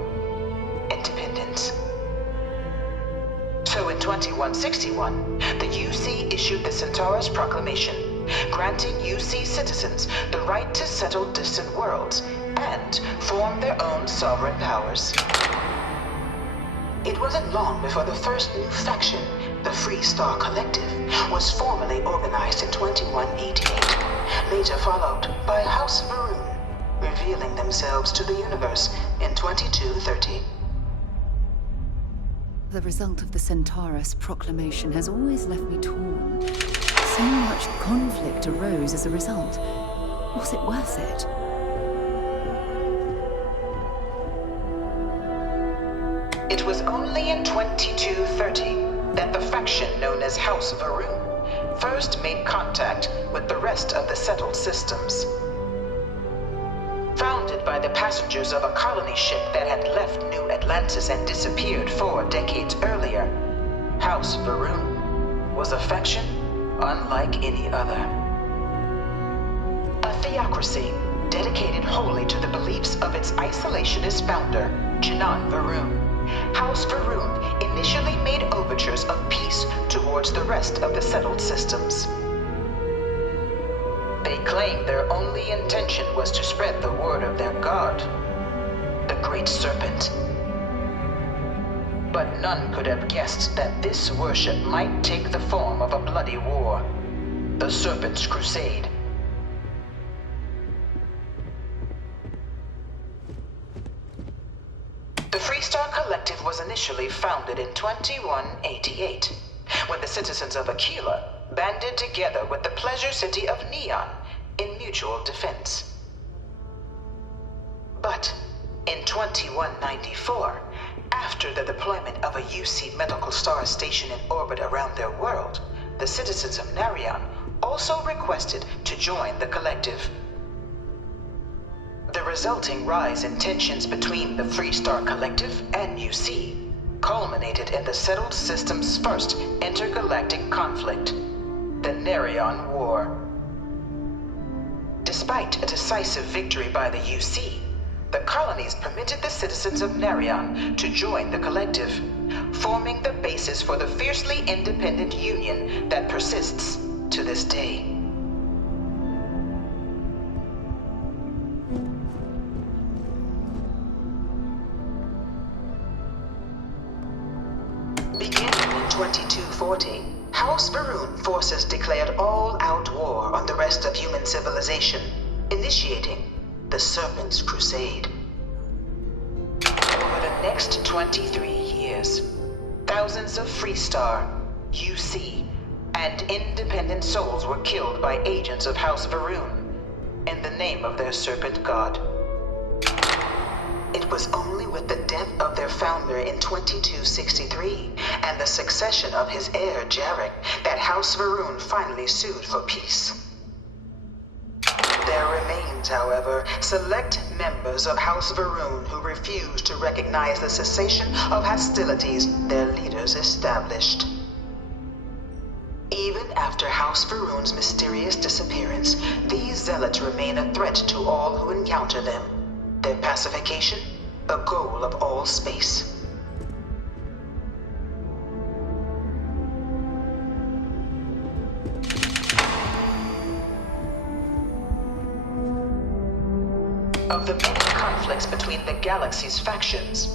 independence. So in 2161, the UC issued the Centaurus Proclamation, granting UC citizens the right to settle distant worlds and form their own sovereign powers. It wasn't long before the first new faction, the Free Star Collective, was formally organized in 2188, later followed by House Varun, revealing themselves to the universe in 2230. The result of the Centaurus Proclamation has always left me torn. So much conflict arose as a result. Was it worth it? It was only in 2230 that the faction known as House Varun first made contact with the rest of the settled systems. Founded by the passengers of a colony ship that had left New Atlantis and disappeared 4 decades earlier, House Varun was a faction unlike any other. A theocracy dedicated wholly to the beliefs of its isolationist founder, Janan Varun. House Varun initially made overtures of peace towards the rest of the settled systems. They claimed their only intention was to spread the word of their god, the Great Serpent. But none could have guessed that this worship might take the form of a bloody war, the Serpent's Crusade. The Free Star Collective was initially founded in 2188, when the citizens of Aquila banded together with the pleasure city of Neon in mutual defense. But in 2194, after the deployment of a UC medical star station in orbit around their world, the citizens of Narion also requested to join the collective. The resulting rise in tensions between the Free Star Collective and UC culminated in the settled system's first intergalactic conflict, the Narion War. Despite a decisive victory by the UC, the colonies permitted the citizens of Narion to join the collective, forming the basis for the fiercely independent union that persists to this day. Beginning in 2240, House Varun forces declared all-out war on the rest of human civilization, initiating the Serpent's Crusade. Over the next 23 years, thousands of Free Star, UC, and independent souls were killed by agents of House Varun in the name of their serpent god. It was only with the death of their founder in 2263 and the succession of his heir, Jarek, that House Varun finally sued for peace. There remained remains, however, select members of House Varun who refuse to recognize the cessation of hostilities their leaders established. Even after House Varun's mysterious disappearance, these zealots remain a threat to all who encounter them. Their pacification, a goal of all space. Of the many conflicts between the galaxy's factions,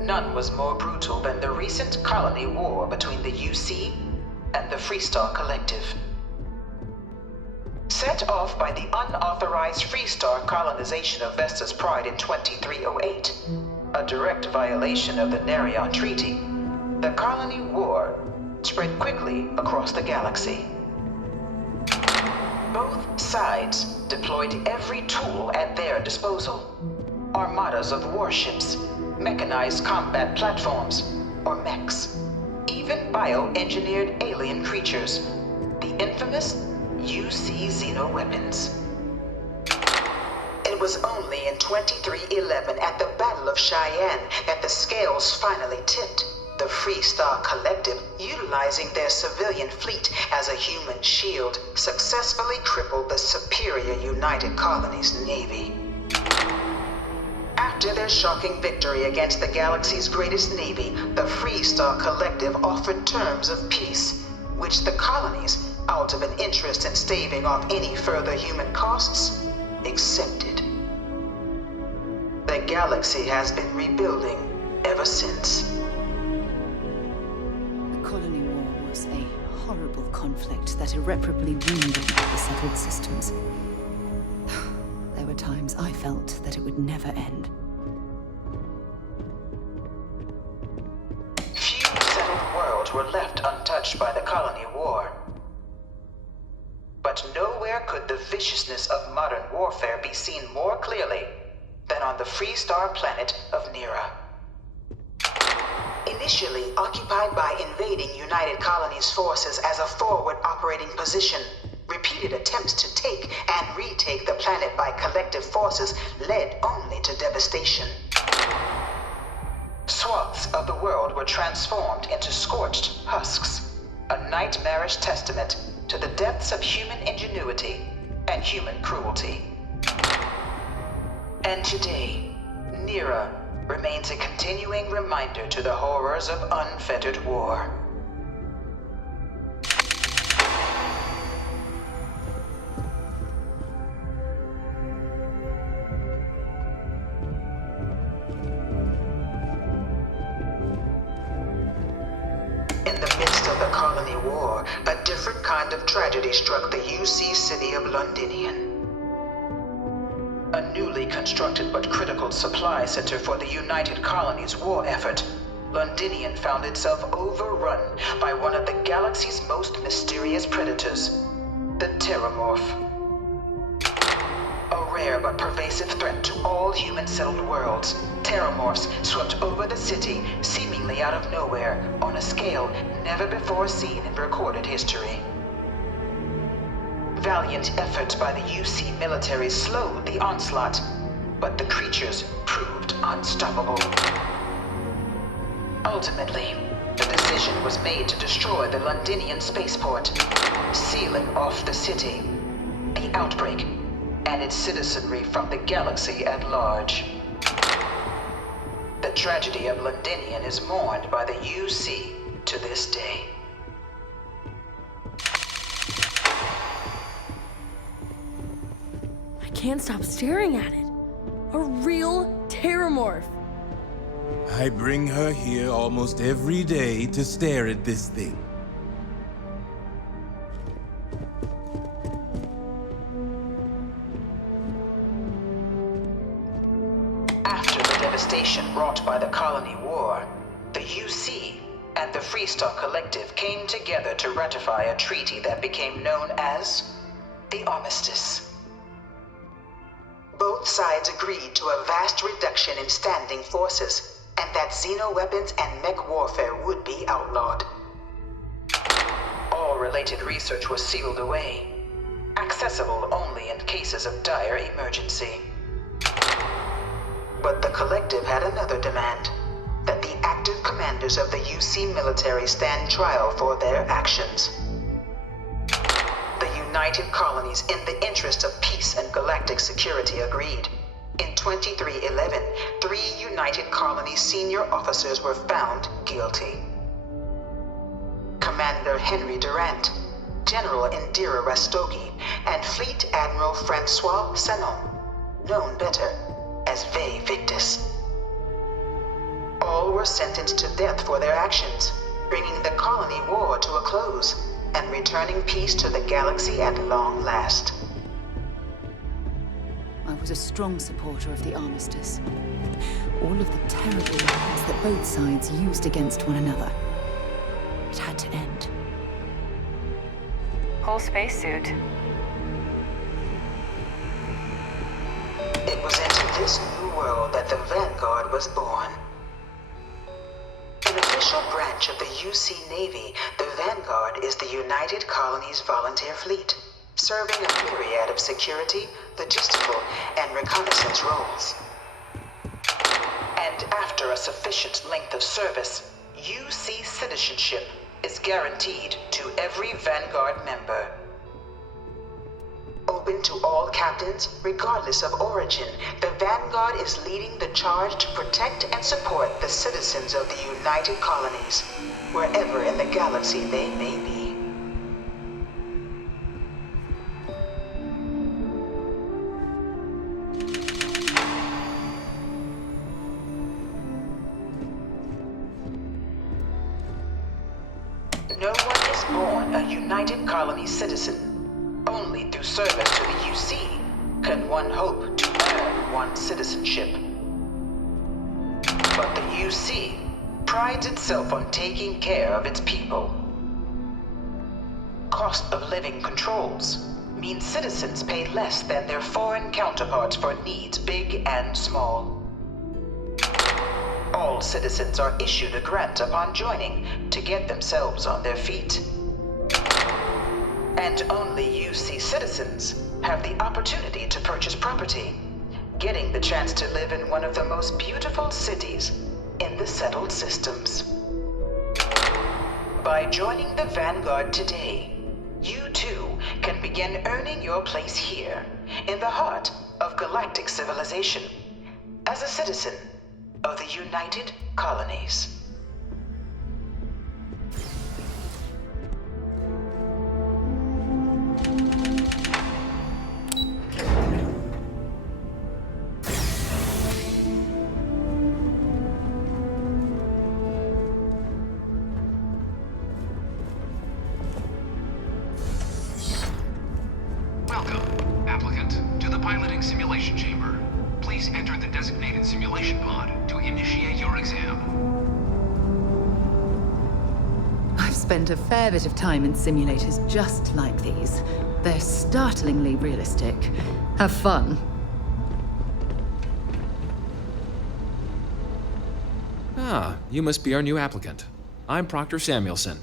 none was more brutal than the recent colony war between the UC and the Freestar Collective. Set off by the unauthorized Freestar colonization of Vesta's Pride in 2308, a direct violation of the Nerion Treaty, the colony war spread quickly across the galaxy. Both sides deployed every tool at their disposal. Armadas of warships, mechanized combat platforms, or mechs. Even bioengineered alien creatures. The infamous UC xenoweapons. It was only in 2311 at the Battle of Cheyenne that the scales finally tipped. The Freestar Collective, utilizing their civilian fleet as a human shield, successfully crippled the superior United Colonies Navy. After their shocking victory against the galaxy's greatest navy, the Freestar Collective offered terms of peace, which the colonies, out of an interest in staving off any further human costs, accepted. The galaxy has been rebuilding ever since. Colony War was a horrible conflict that irreparably wounded the settled systems. There were times I felt that it would never end. Few settled worlds were left untouched by the colony war. But nowhere could the viciousness of modern warfare be seen more clearly than on the Freestar planet of Nera. Initially occupied by invading United Colonies forces as a forward operating position, repeated attempts to take and retake the planet by collective forces led only to devastation. Swaths of the world were transformed into scorched husks, a nightmarish testament to the depths of human ingenuity and human cruelty. And today, Nera remains a continuing reminder to the horrors of unfettered war. In the midst of the colony war, a different kind of tragedy struck the UC city of Londinian. A newly constructed but critical supply center for the United Colonies' war effort, Londinian found itself overrun by one of the galaxy's most mysterious predators, the Terramorph. A rare but pervasive threat to all human-settled worlds, Terramorphs swept over the city, seemingly out of nowhere, on a scale never before seen in recorded history. Valiant efforts by the UC military slowed the onslaught, but the creatures proved unstoppable. Ultimately, the decision was made to destroy the Londinian spaceport, sealing off the city, the outbreak, and its citizenry from the galaxy at large. The tragedy of Londinian is mourned by the UC to this day. I can't stop staring at it. A real Terramorph. I bring her here almost every day to stare at this thing. After the devastation wrought by the colony war, the UC and the Freestar Collective came together to ratify a treaty that became known as the Armistice. Both sides agreed to a vast reduction in standing forces, and that xenoweapons and mech warfare would be outlawed. All related research was sealed away. accessible only in cases of dire emergency. But the Collective had another demand, that the active commanders of the UC military stand trial for their actions. The United Colonies, in the interest of peace and galactic security, agreed. In 2311, 3 United Colonies senior officers were found guilty. Commander Henry Durant, General Indira Rastogi, and Fleet Admiral Francois Sanon, known better as Ve Victus. All were sentenced to death for their actions, bringing the colony war to a close and returning peace to the galaxy at long last. I was a strong supporter of the armistice. All of the terrible lies that both sides used against one another. It had to end. Whole spacesuit. It was into this new world that the Vanguard was born. An official branch of the UC Navy, the Vanguard is the United Colonies Volunteer Fleet, serving a myriad of security, logistical, and reconnaissance roles. And after a sufficient length of service, UC citizenship is guaranteed to every Vanguard member. Open to all captains, regardless of origin, the Vanguard is leading the charge to protect and support the citizens of the United Colonies, wherever in the galaxy they may be. No one is born a United Colonies citizen. Only through service to the UC can one hope to earn one's citizenship. But the UC prides itself on taking care of its people. Cost of living controls mean citizens pay less than their foreign counterparts for needs big and small. All citizens are issued a grant upon joining to get themselves on their feet. And only UC citizens have the opportunity to purchase property, getting the chance to live in one of the most beautiful cities in the settled systems. By joining the Vanguard today, you too can begin earning your place here, in the heart of galactic civilization, as a citizen of the United Colonies. Welcome, applicant, to the piloting simulation chamber. Please enter the designated simulation pod to initiate your exam. I've spent a fair bit of time in simulators just like these. They're startlingly realistic. Have fun. Ah, you must be our new applicant. I'm Proctor Samuelson.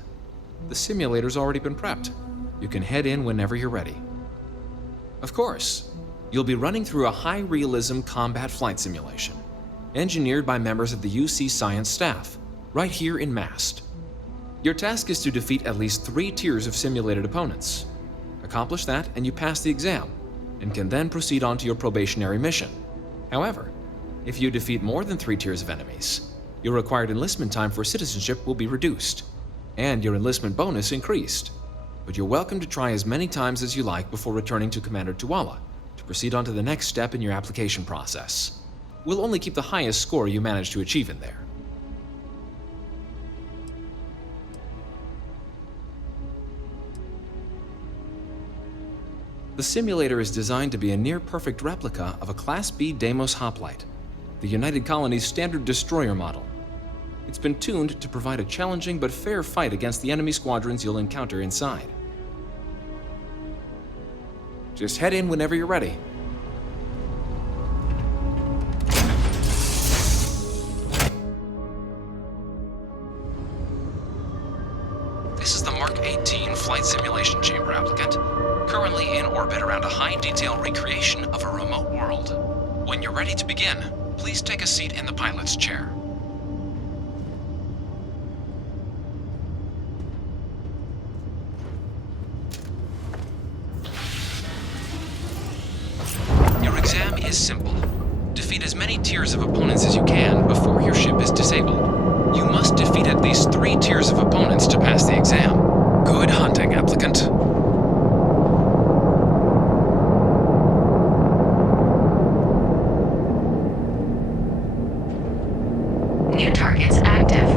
The simulator's already been prepped. You can head in whenever you're ready. Of course, you'll be running through a high-realism combat flight simulation, engineered by members of the UC science staff, right here in Mast. Your task is to defeat at least 3 tiers of simulated opponents. Accomplish that, and you pass the exam, and can then proceed on to your probationary mission. However, if you defeat more than 3 tiers of enemies, your required enlistment time for citizenship will be reduced, and your enlistment bonus increased. But you're welcome to try as many times as you like before returning to Commander Tuala to proceed on to the next step in your application process. We'll only keep the highest score you manage to achieve in there. The simulator is designed to be a near-perfect replica of a Class B Deimos hoplite, the United Colonies' standard destroyer model. It's been tuned to provide a challenging but fair fight against the enemy squadrons you'll encounter inside. Just head in whenever you're ready. This is the Mark 18 flight simulation chamber, applicant. Currently in orbit around a high-detail recreation of a remote world. When you're ready to begin, please take a seat in the pilot's chair. Your exam is simple. Defeat as many tiers of opponents as you can before your ship is disabled. You must defeat at least 3 tiers of opponents to pass the exam. Good hunting, applicant. New targets active.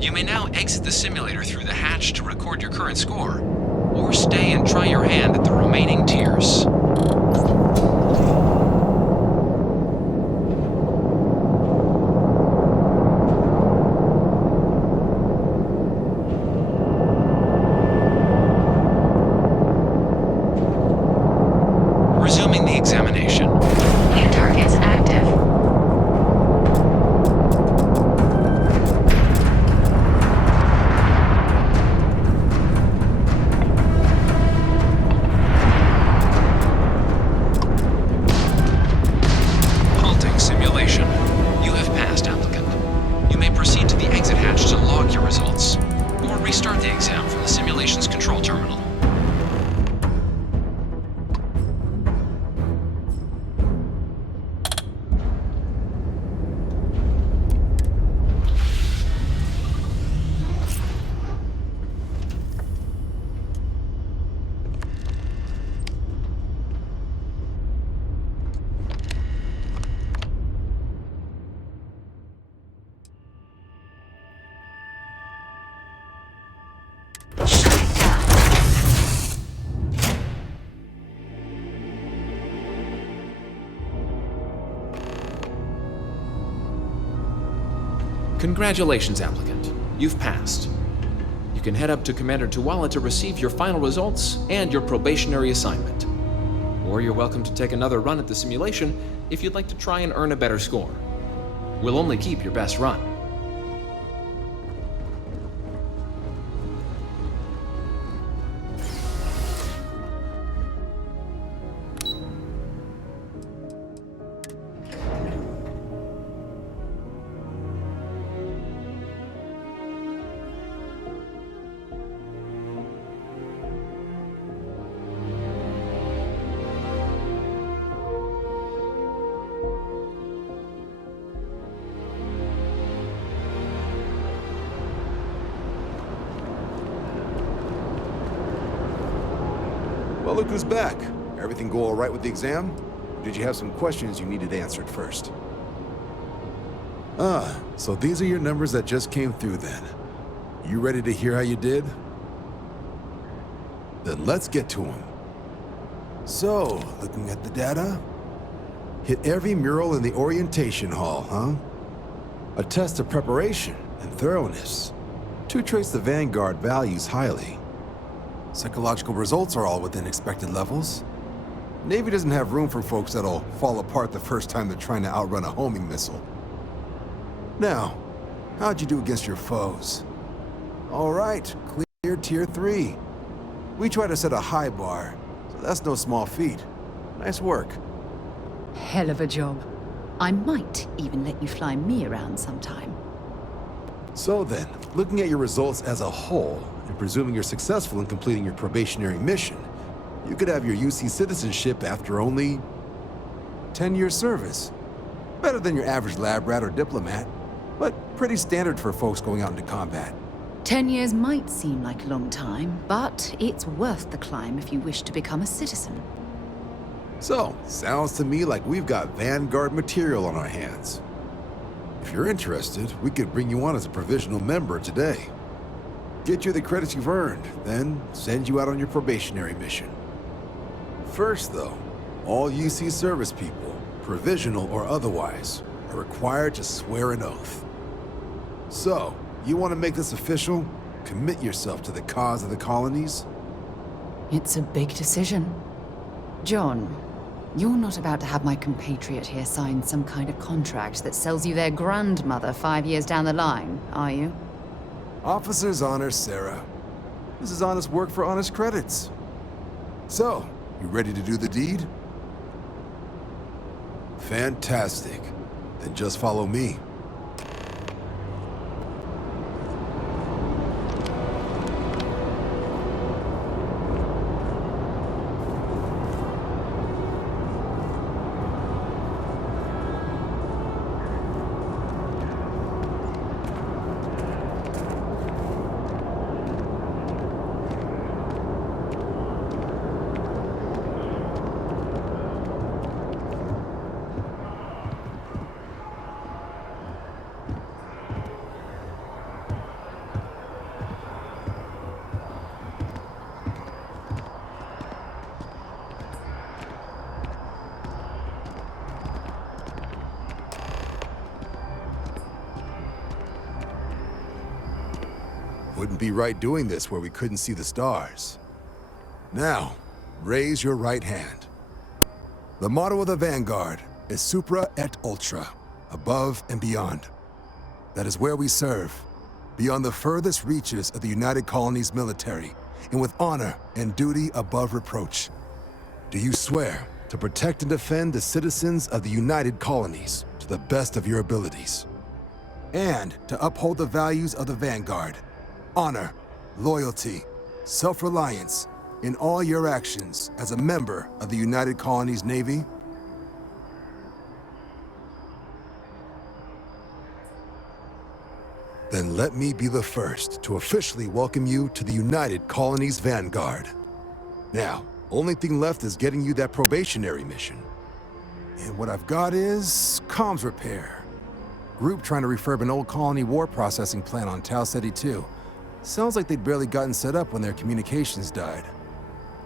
You may now exit the simulator through the hatch to record your current score, or stay and try your hand at the remaining tiers. Resuming the examination. New targets active. Congratulations, applicant. You've passed. You can head up to Commander Tuwala to receive your final results and your probationary assignment. Or you're welcome to take another run at the simulation if you'd like to try and earn a better score. We'll only keep your best run. Well, look who's back. Everything go all right with the exam? Or did you have some questions you needed answered first? So these are your numbers that just came through then. You ready to hear how you did? Then let's get to them. So, looking at the data, hit every mural in the orientation hall, huh? A test of preparation and thoroughness. 2 traits the Vanguard values highly. Psychological results are all within expected levels. Navy doesn't have room for folks that'll fall apart the first time they're trying to outrun a homing missile. Now, how'd you do against your foes? All right, clear Tier 3. We try to set a high bar, so that's no small feat. Nice work. Hell of a job. I might even let you fly me around sometime. So then, looking at your results as a whole, and presuming you're successful in completing your probationary mission, you could have your UC citizenship after only 10 years service. Better than your average lab rat or diplomat, but pretty standard for folks going out into combat. 10 years might seem like a long time, but it's worth the climb if you wish to become a citizen. So, sounds to me like we've got Vanguard material on our hands. If you're interested, we could bring you on as a provisional member today. Get you the credits you've earned, then send you out on your probationary mission. First, though, all UC service people, provisional or otherwise, are required to swear an oath. So, you want to make this official? Commit yourself to the cause of the colonies? It's a big decision. John, you're not about to have my compatriot here sign some kind of contract that sells you their grandmother 5 years down the line, are you? Officer's honor, Sarah. This is honest work for honest credits. So, you ready to do the deed? Fantastic. Then just follow me. Wouldn't be right doing this where we couldn't see the stars. Now, raise your right hand. The motto of the Vanguard is Supra et Ultra, above and beyond. That is where we serve, beyond the furthest reaches of the United Colonies military, and with honor and duty above reproach. Do you swear to protect and defend the citizens of the United Colonies to the best of your abilities? And to uphold the values of the Vanguard, honor, loyalty, self-reliance in all your actions as a member of the United Colonies Navy? Then let me be the first to officially welcome you to the United Colonies Vanguard. Now, only thing left is getting you that probationary mission. And what I've got is comms repair. Group trying to refurb an old colony war processing plant on Tau Ceti 2. Sounds like they'd barely gotten set up when their communications died.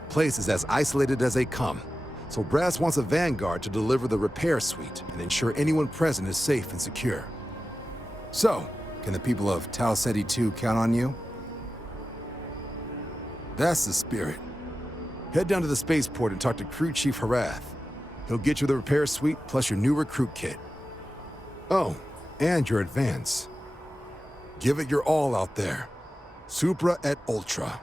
Place is as isolated as they come, so Brass wants a Vanguard to deliver the repair suite and ensure anyone present is safe and secure. So, Can the people of Tau Ceti 2 count on you? That's the spirit. Head down to the spaceport and talk to Crew Chief Harath. He'll get you the repair suite plus your new recruit kit. Oh, and your advance. Give it your all out there. Supra et Ultra.